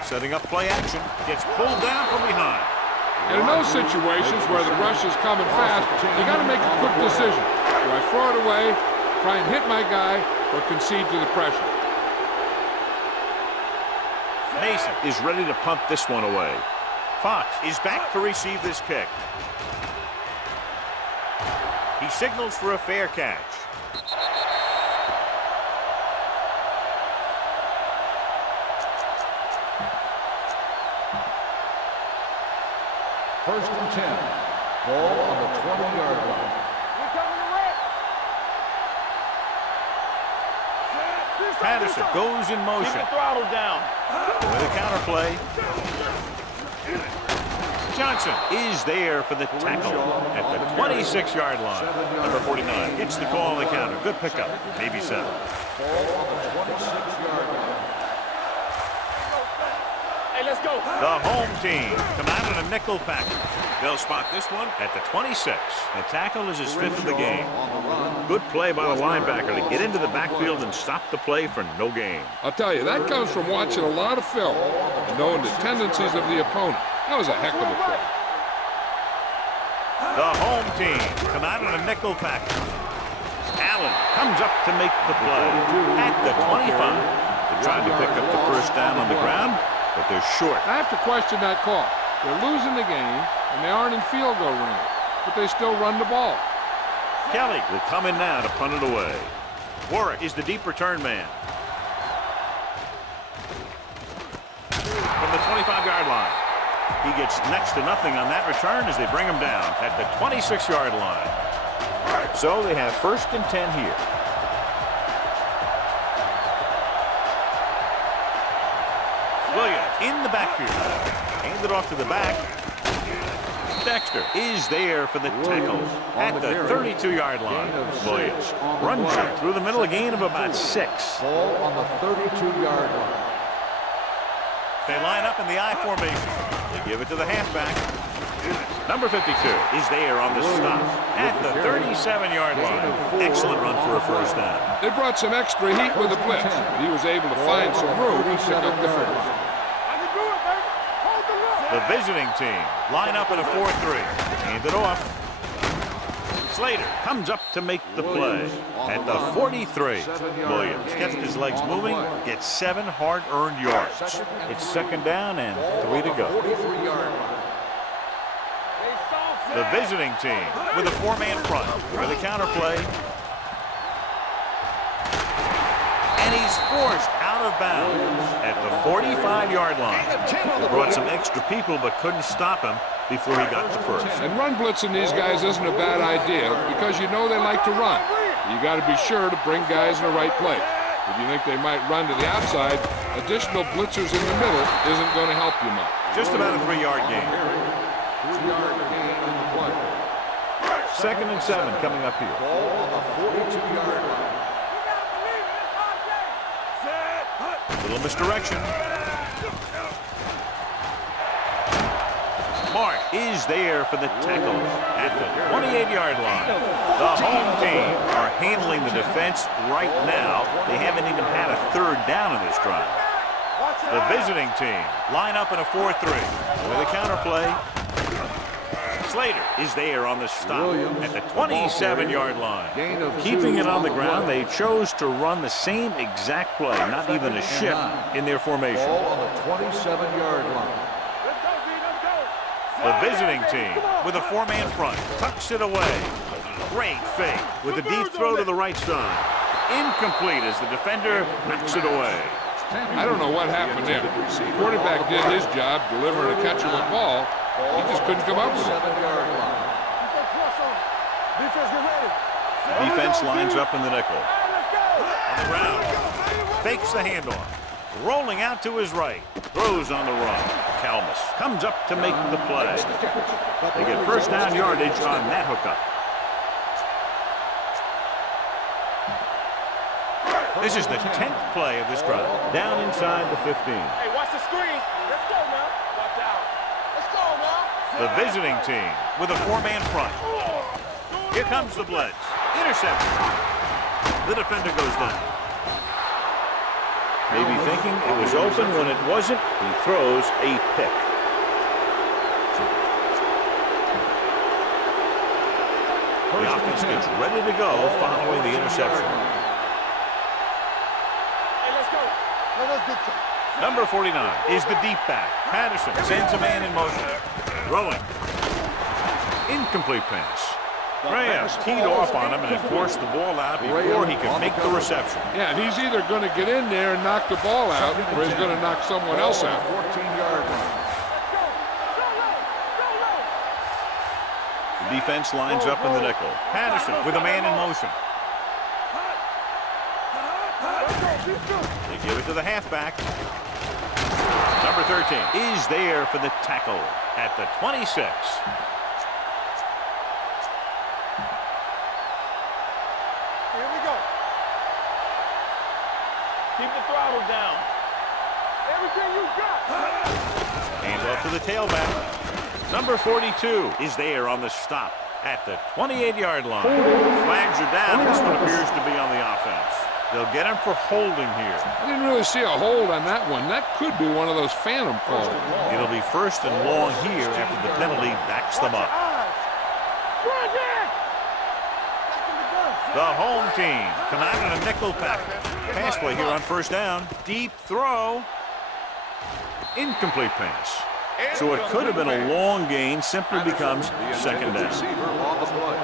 Setting up play action. Gets pulled down from behind. And in those situations where the rush is coming fast, you got to make a quick decision. Do I throw it away, try and hit my guy, or concede to the pressure? Mason is ready to punt this one away. Fox is back to receive this kick. He signals for a fair catch. First and 10. Ball on the 20-yard line. Patterson goes in motion. Keep the throttle down. With a counter play. Johnson is there for the tackle at the 26-yard line. Number 49 gets the call on the counter. Good pickup. Maybe 7. Ball on the 26-yard line. Hey, let's go. The home team come out in a nickel package. They'll spot this one at the 26. The tackle is his 5th of the game. Good play by the linebacker to get into the backfield and stop the play for no gain. I'll tell you, that comes from watching a lot of film and knowing the tendencies of the opponent. That was a heck of a play. The home team come out in a nickel package. Allen comes up to make the play at the 25. They're trying to pick up the first down on the ground, but they're short. I have to question that call. They're losing the game, and they aren't in field goal range, but they still run the ball. Kelly will come in now to punt it away. Warwick is the deep return man. From the 25-yard line. He gets next to nothing on that return as they bring him down at the 26-yard line. So they have first and 10 here. Williams in the backfield. Handed off to the back. Dexter is there for the tackle at the 32-yard line. Williams runs it through the middle, a gain of about 6. Ball on the 32-yard line. They line up in the I formation. They give it to the halfback. Number 52 is there on the stop at the 37-yard line. Excellent run for a first down. They brought some extra heat with the blitz. He was able to find some room to pick up the first. The visiting team line up in a 4-3. Hand it off. Slater comes up to make the play at the 43. Williams kept his legs moving, gets 7 hard-earned yards. It's 2nd down and 3 to go. The visiting team with a 4-man front for the counter play. And he's forced out of bounds at the 45-yard line. They brought some extra people but couldn't stop him before he got the first. And run blitzing these guys isn't a bad idea because you know they like to run. You got to be sure to bring guys in the right place. If you think they might run to the outside, additional blitzers in the middle isn't going to help you much. Just about a 3-yard gain. 3-yard gain in the play. 2nd and 7 coming up here. Ball on the 42-yard line. Little misdirection. Mark is there for the tackle at the 28-yard line. The home team are handling the defense right now. They haven't even had a 3rd down in this drive. The visiting team line up in a 4-3 with a counter play. Slater is there on the stop at the 27-yard line. Keeping it on the ground, they chose to run the same exact play, not even a shift in their formation. Ball on the 27-yard line. The visiting team with a 4-man front tucks it away. Great fake with a deep throw to the right side. Incomplete as the defender knocks it away. I don't know what happened there. The quarterback did his job delivering a catchable ball. He just couldn't come up with it. 7-yard line. Defense lines up in the nickel. On the ground. Fakes the handoff. Rolling out to his right. Throws on the run. Kalmus comes up to make the play. They get 1st down yardage on that hookup. This is the 10th play of this drive. Down inside the 15. Hey, watch the screen. Let's go now. Watch out. Let's go now. The visiting team with a 4-man front. Here comes the blitz. Interception. The defender goes down. Maybe thinking it was open when it wasn't. He throws a pick. The offense gets ready to go following the interception. Number 49 is the deep back. Patterson sends a man in motion. Throwing. Incomplete pass. Graham teed off on him and had forced the ball out before he could make the reception. Yeah, and he's either going to get in there and knock the ball out or he's going to knock someone else out. 14-yard line. The defense lines up in the nickel. Patterson with a man in motion. They give it to the halfback. Number 13 is there for the tackle at the 26. Here we go. Keep the throttle down. Everything you got. Hands off to the tailback. Number 42 is there on the stop at the 28-yard line. Flags are down, and this one appears to be on the offense. They'll get him for holding here. I didn't really see a hold on that one. That could be one of those phantom calls. It'll be 1st and long here after the penalty backs them up. The home team come out in a nickel package. Pass play here on 1st down. Deep throw. Incomplete pass. So it could have been a long gain, simply becomes 2nd down. Receiver on the play.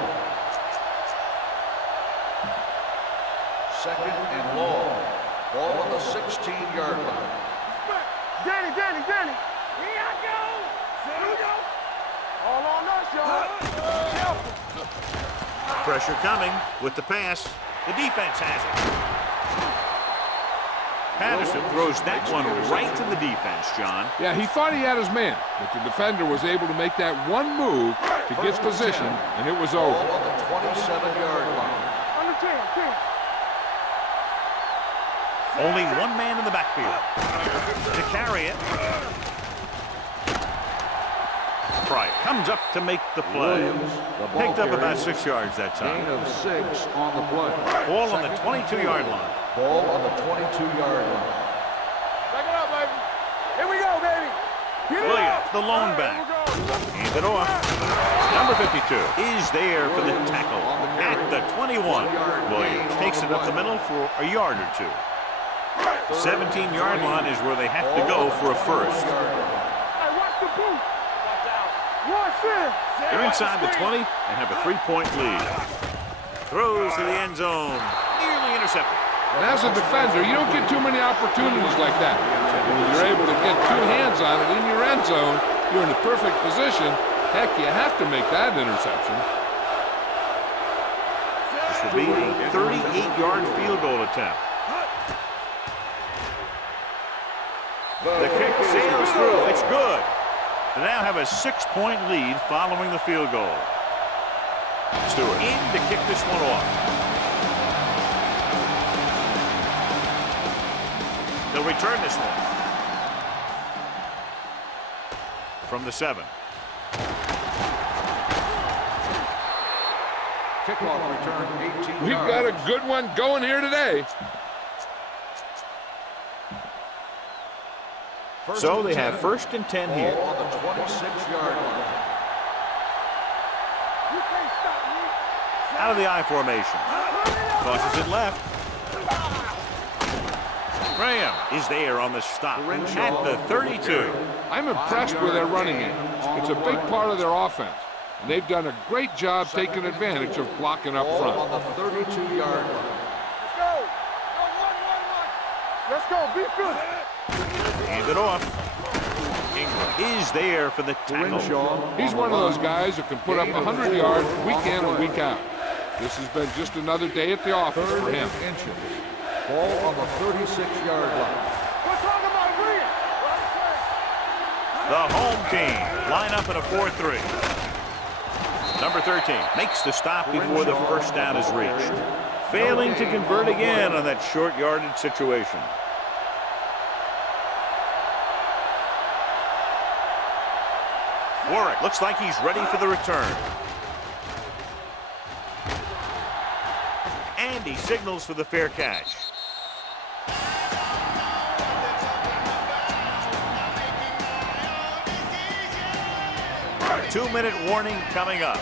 2nd and long. Ball on the 16-yard line. Danny. Here I go. Here we go. All on us, y'all. Pressure coming with the pass. The defense has it. Patterson throws that one right to the defense, John. Yeah, he thought he had his man, but the defender was able to make that one move to get position, and it was over. Ball on the 27-yard line. Under 10. Only one man in the backfield to carry it. Pryor comes up to make the play. Picked up about 6 yards that time. Gain of 6 on the play. Ball on the 22-yard line. Ball on the 22-yard line. Back it up, baby. Here we go, baby. Get it Williams, up. the lone back. Hand it off. Number Number 52 is there for the tackle at the 21. Williams takes it up the middle for a yard or two. The 17-yard line is where they have to go for a first. They're inside the 20 and have a 3-point lead. Throws to the end zone. Nearly intercepted. And as a defender, you don't get too many opportunities like that. And when you're able to get two hands on it in your end zone, you're in a perfect position. Heck, you have to make that interception. This will be a 38-yard field goal attempt. The kick sails through. It's good. They now have a 6-point lead following the field goal. Stewart in to kick this one off. They'll return this one. From the 7. Kickoff return, 18 We've got a good one going here today. So they have 1st and 10 here. Ball on the 26-yard line. Out of the I formation. Tosses it left. Graham is there on the stop at the 32. I'm impressed with their running game. It's a big part of their offense. And they've done a great job taking advantage of blocking up front. Ball on the 32-yard line. Let's go. Be good. Hand it off. Ingram is there for the tackle. He's one of those guys who can put up 100 yards week in and week out. This has been just another day at the office for him. Inches. Ball on the 36-yard line. We're talking about real. The home team line up in a 4-3. Number 13 makes the stop before the first down is reached. Failing to convert again on that short yardage situation. Warwick looks like he's ready for the return. And he signals for the fair catch. A 2-minute warning coming up.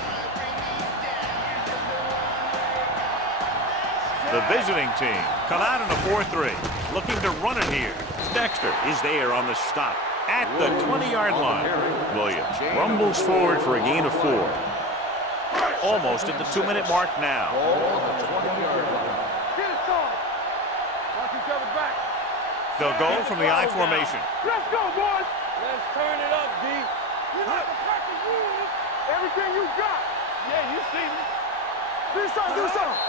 The visiting team come out in a 4-3, looking to run it here. Dexter is there on the stop at the 20-yard line. Williams rumbles forward for a gain of 4. Almost at the 2-minute mark now. Ball on the 20-yard line. Get it started. Watch each other back. They'll go from the I formation. Let's go, boys. Let's turn it up, D. You have to practice rules. Everything you got. Yeah, you see me. Do something, do something.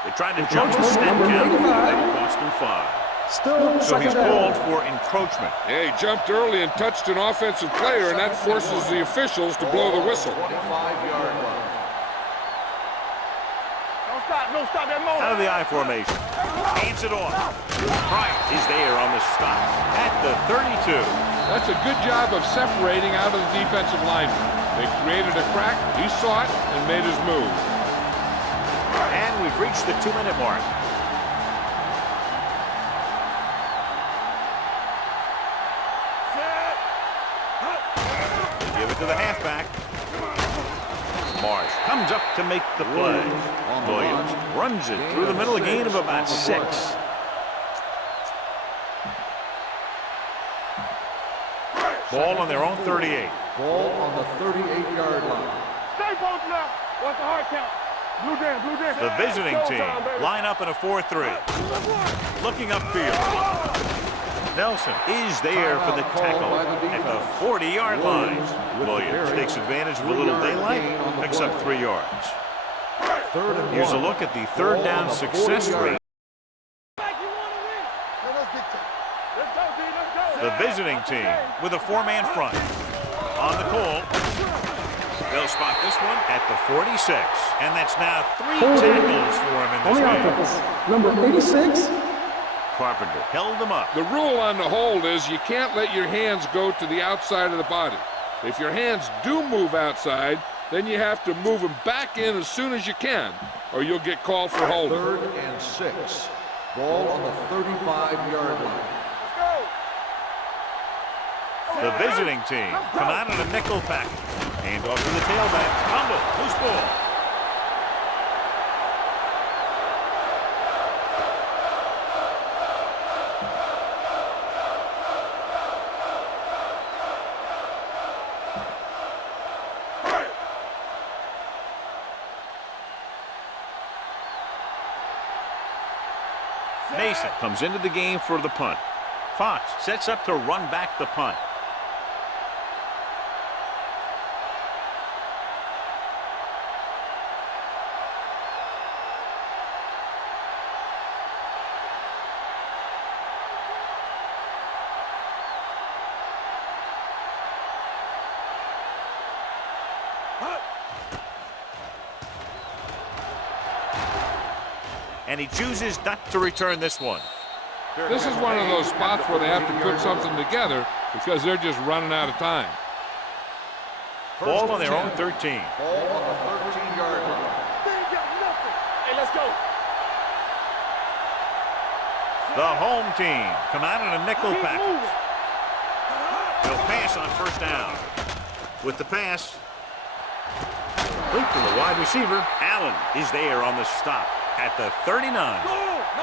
They tried to jump the snap count. That cost him 5. Still So he's second called down. for encroachment. Yeah, he jumped early and touched an offensive player, and that forces the officials to blow the whistle. 25-yard line. Don't stop that moment. Out of the I formation. Hands it off. Bryant is there on the stop at the 32. That's a good job of separating out of the defensive lineman. They created a crack, he saw it, and made his move. And we've reached the 2-minute mark. Give it to the halfback. Marsh comes up to make the play. Williams runs it through the middle, a gain of about 6. Ball on their own 38. Ball on the 38-yard line. Stay both now. What's the hard count? Blue down, blue down. The visiting team line up in a 4-3. Looking upfield. Nelson is there for the tackle at the 40-yard line. Williams takes advantage of a little daylight, picks up 3 yards. Here's a look at the third down success rate. The visiting team with a 4-man front. On the call. They'll spot this one at the 46. And that's now 3 tackles for him in On this the game. offense, number 86. Carpenter held them up. The rule on the hold is you can't let your hands go to the outside of the body. If your hands do move outside, then you have to move them back in as soon as you can, or you'll get called for holding. 3rd and 6. Ball on the 35-yard line. The visiting team come out in a nickel package. Hand off to the tailback. Fumble. Loose ball. Mason comes into the game for the punt. Fox sets up to run back the punt. And he chooses not to return this one. This is one of those spots where they have to put something together because they're just running out of time. Ball on their own 13. Ball on the 13-yard line. They ain't got nothing. Hey, let's go. The home team come out in a nickel package. They'll pass on first down. With the pass, complete to the wide receiver. Allen is there on the stop at the 39.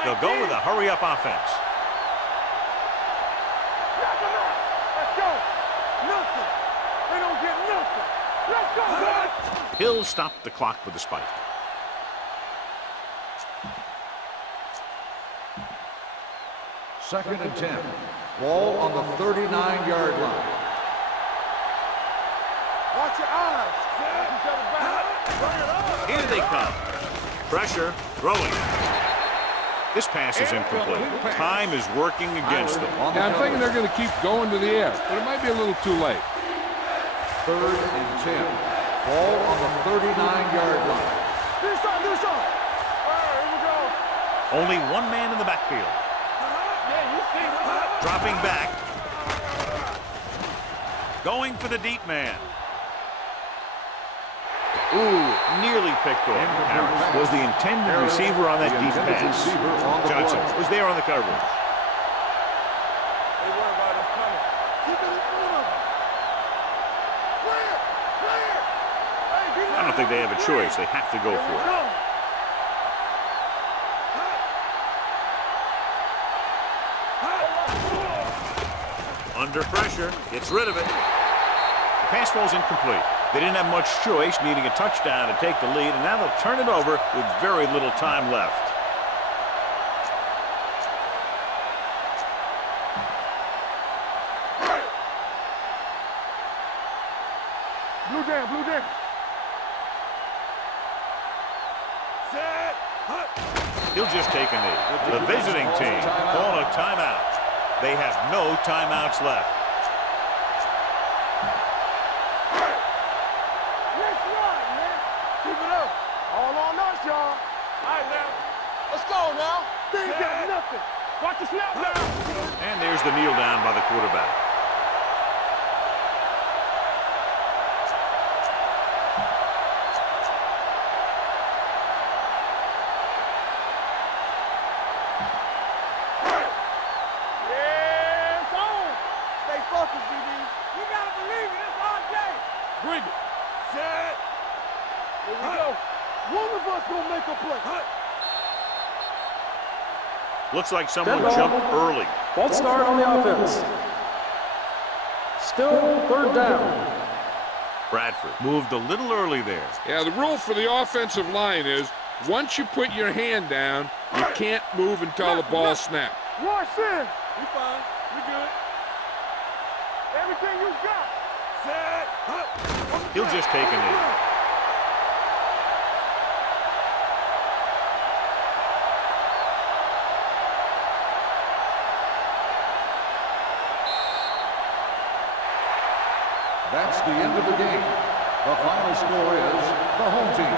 They'll go with a hurry-up offense. Let's go. Nothing. They don't get nothing. Let's go, guys. He'll stop the clock with a spike. Second and 10. Ball on the 39-yard line. Watch your eyes. Here they come. Pressure, throwing. This pass is incomplete. Time is working against them. Yeah, I'm thinking they're going to keep going to the air, but it might be a little too late. Third and 10. Ball on the 39-yard line. Do something, do something. All right, here we go. Only one man in the backfield. Yeah, you see. Dropping back. Going for the deep man. Ooh, nearly picked off. Harris was the intended receiver on that deep pass. Johnson was there on the coverage. They worry about us coming. Keep it in front of them. Clear, clear. Hey, I don't think they have a choice. They have to go for it. Under pressure, gets rid of it. The pass falls incomplete. They didn't have much choice, needing a touchdown to take the lead, and now they'll turn it over with very little time left. Blue down, blue down. Set. He'll just take a knee. The visiting team call a timeout. They have no timeouts left. Let's run, man. Keep it up. All on us, y'all. All right, now. Let's go now. They ain't got nothing. Watch the snap now. And there's the kneel down by the quarterback. Yeah, it's on. Stay focused, DB. You gotta believe it. It's our day. Bring it. Set. Here we go. One of us gonna make a play. Looks like someone jumped early. False start on the offense. Still third down. Bradford moved a little early there. Yeah, the rule for the offensive line is once you put your hand down, you can't move until the ball snaps. Rush in. We fine. We good. Everything you got. Set. He'll just take a knee. That's the end of the game. The final score is the home team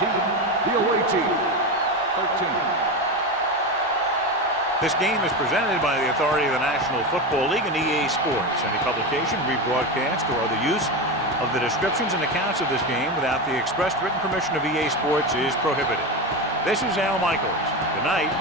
19, the away team 13. This game is presented by the authority of the National Football League and EA Sports. Any publication, rebroadcast, or other use of the descriptions and accounts of this game without the expressed written permission of EA Sports is prohibited. This is Al Michaels. Good night.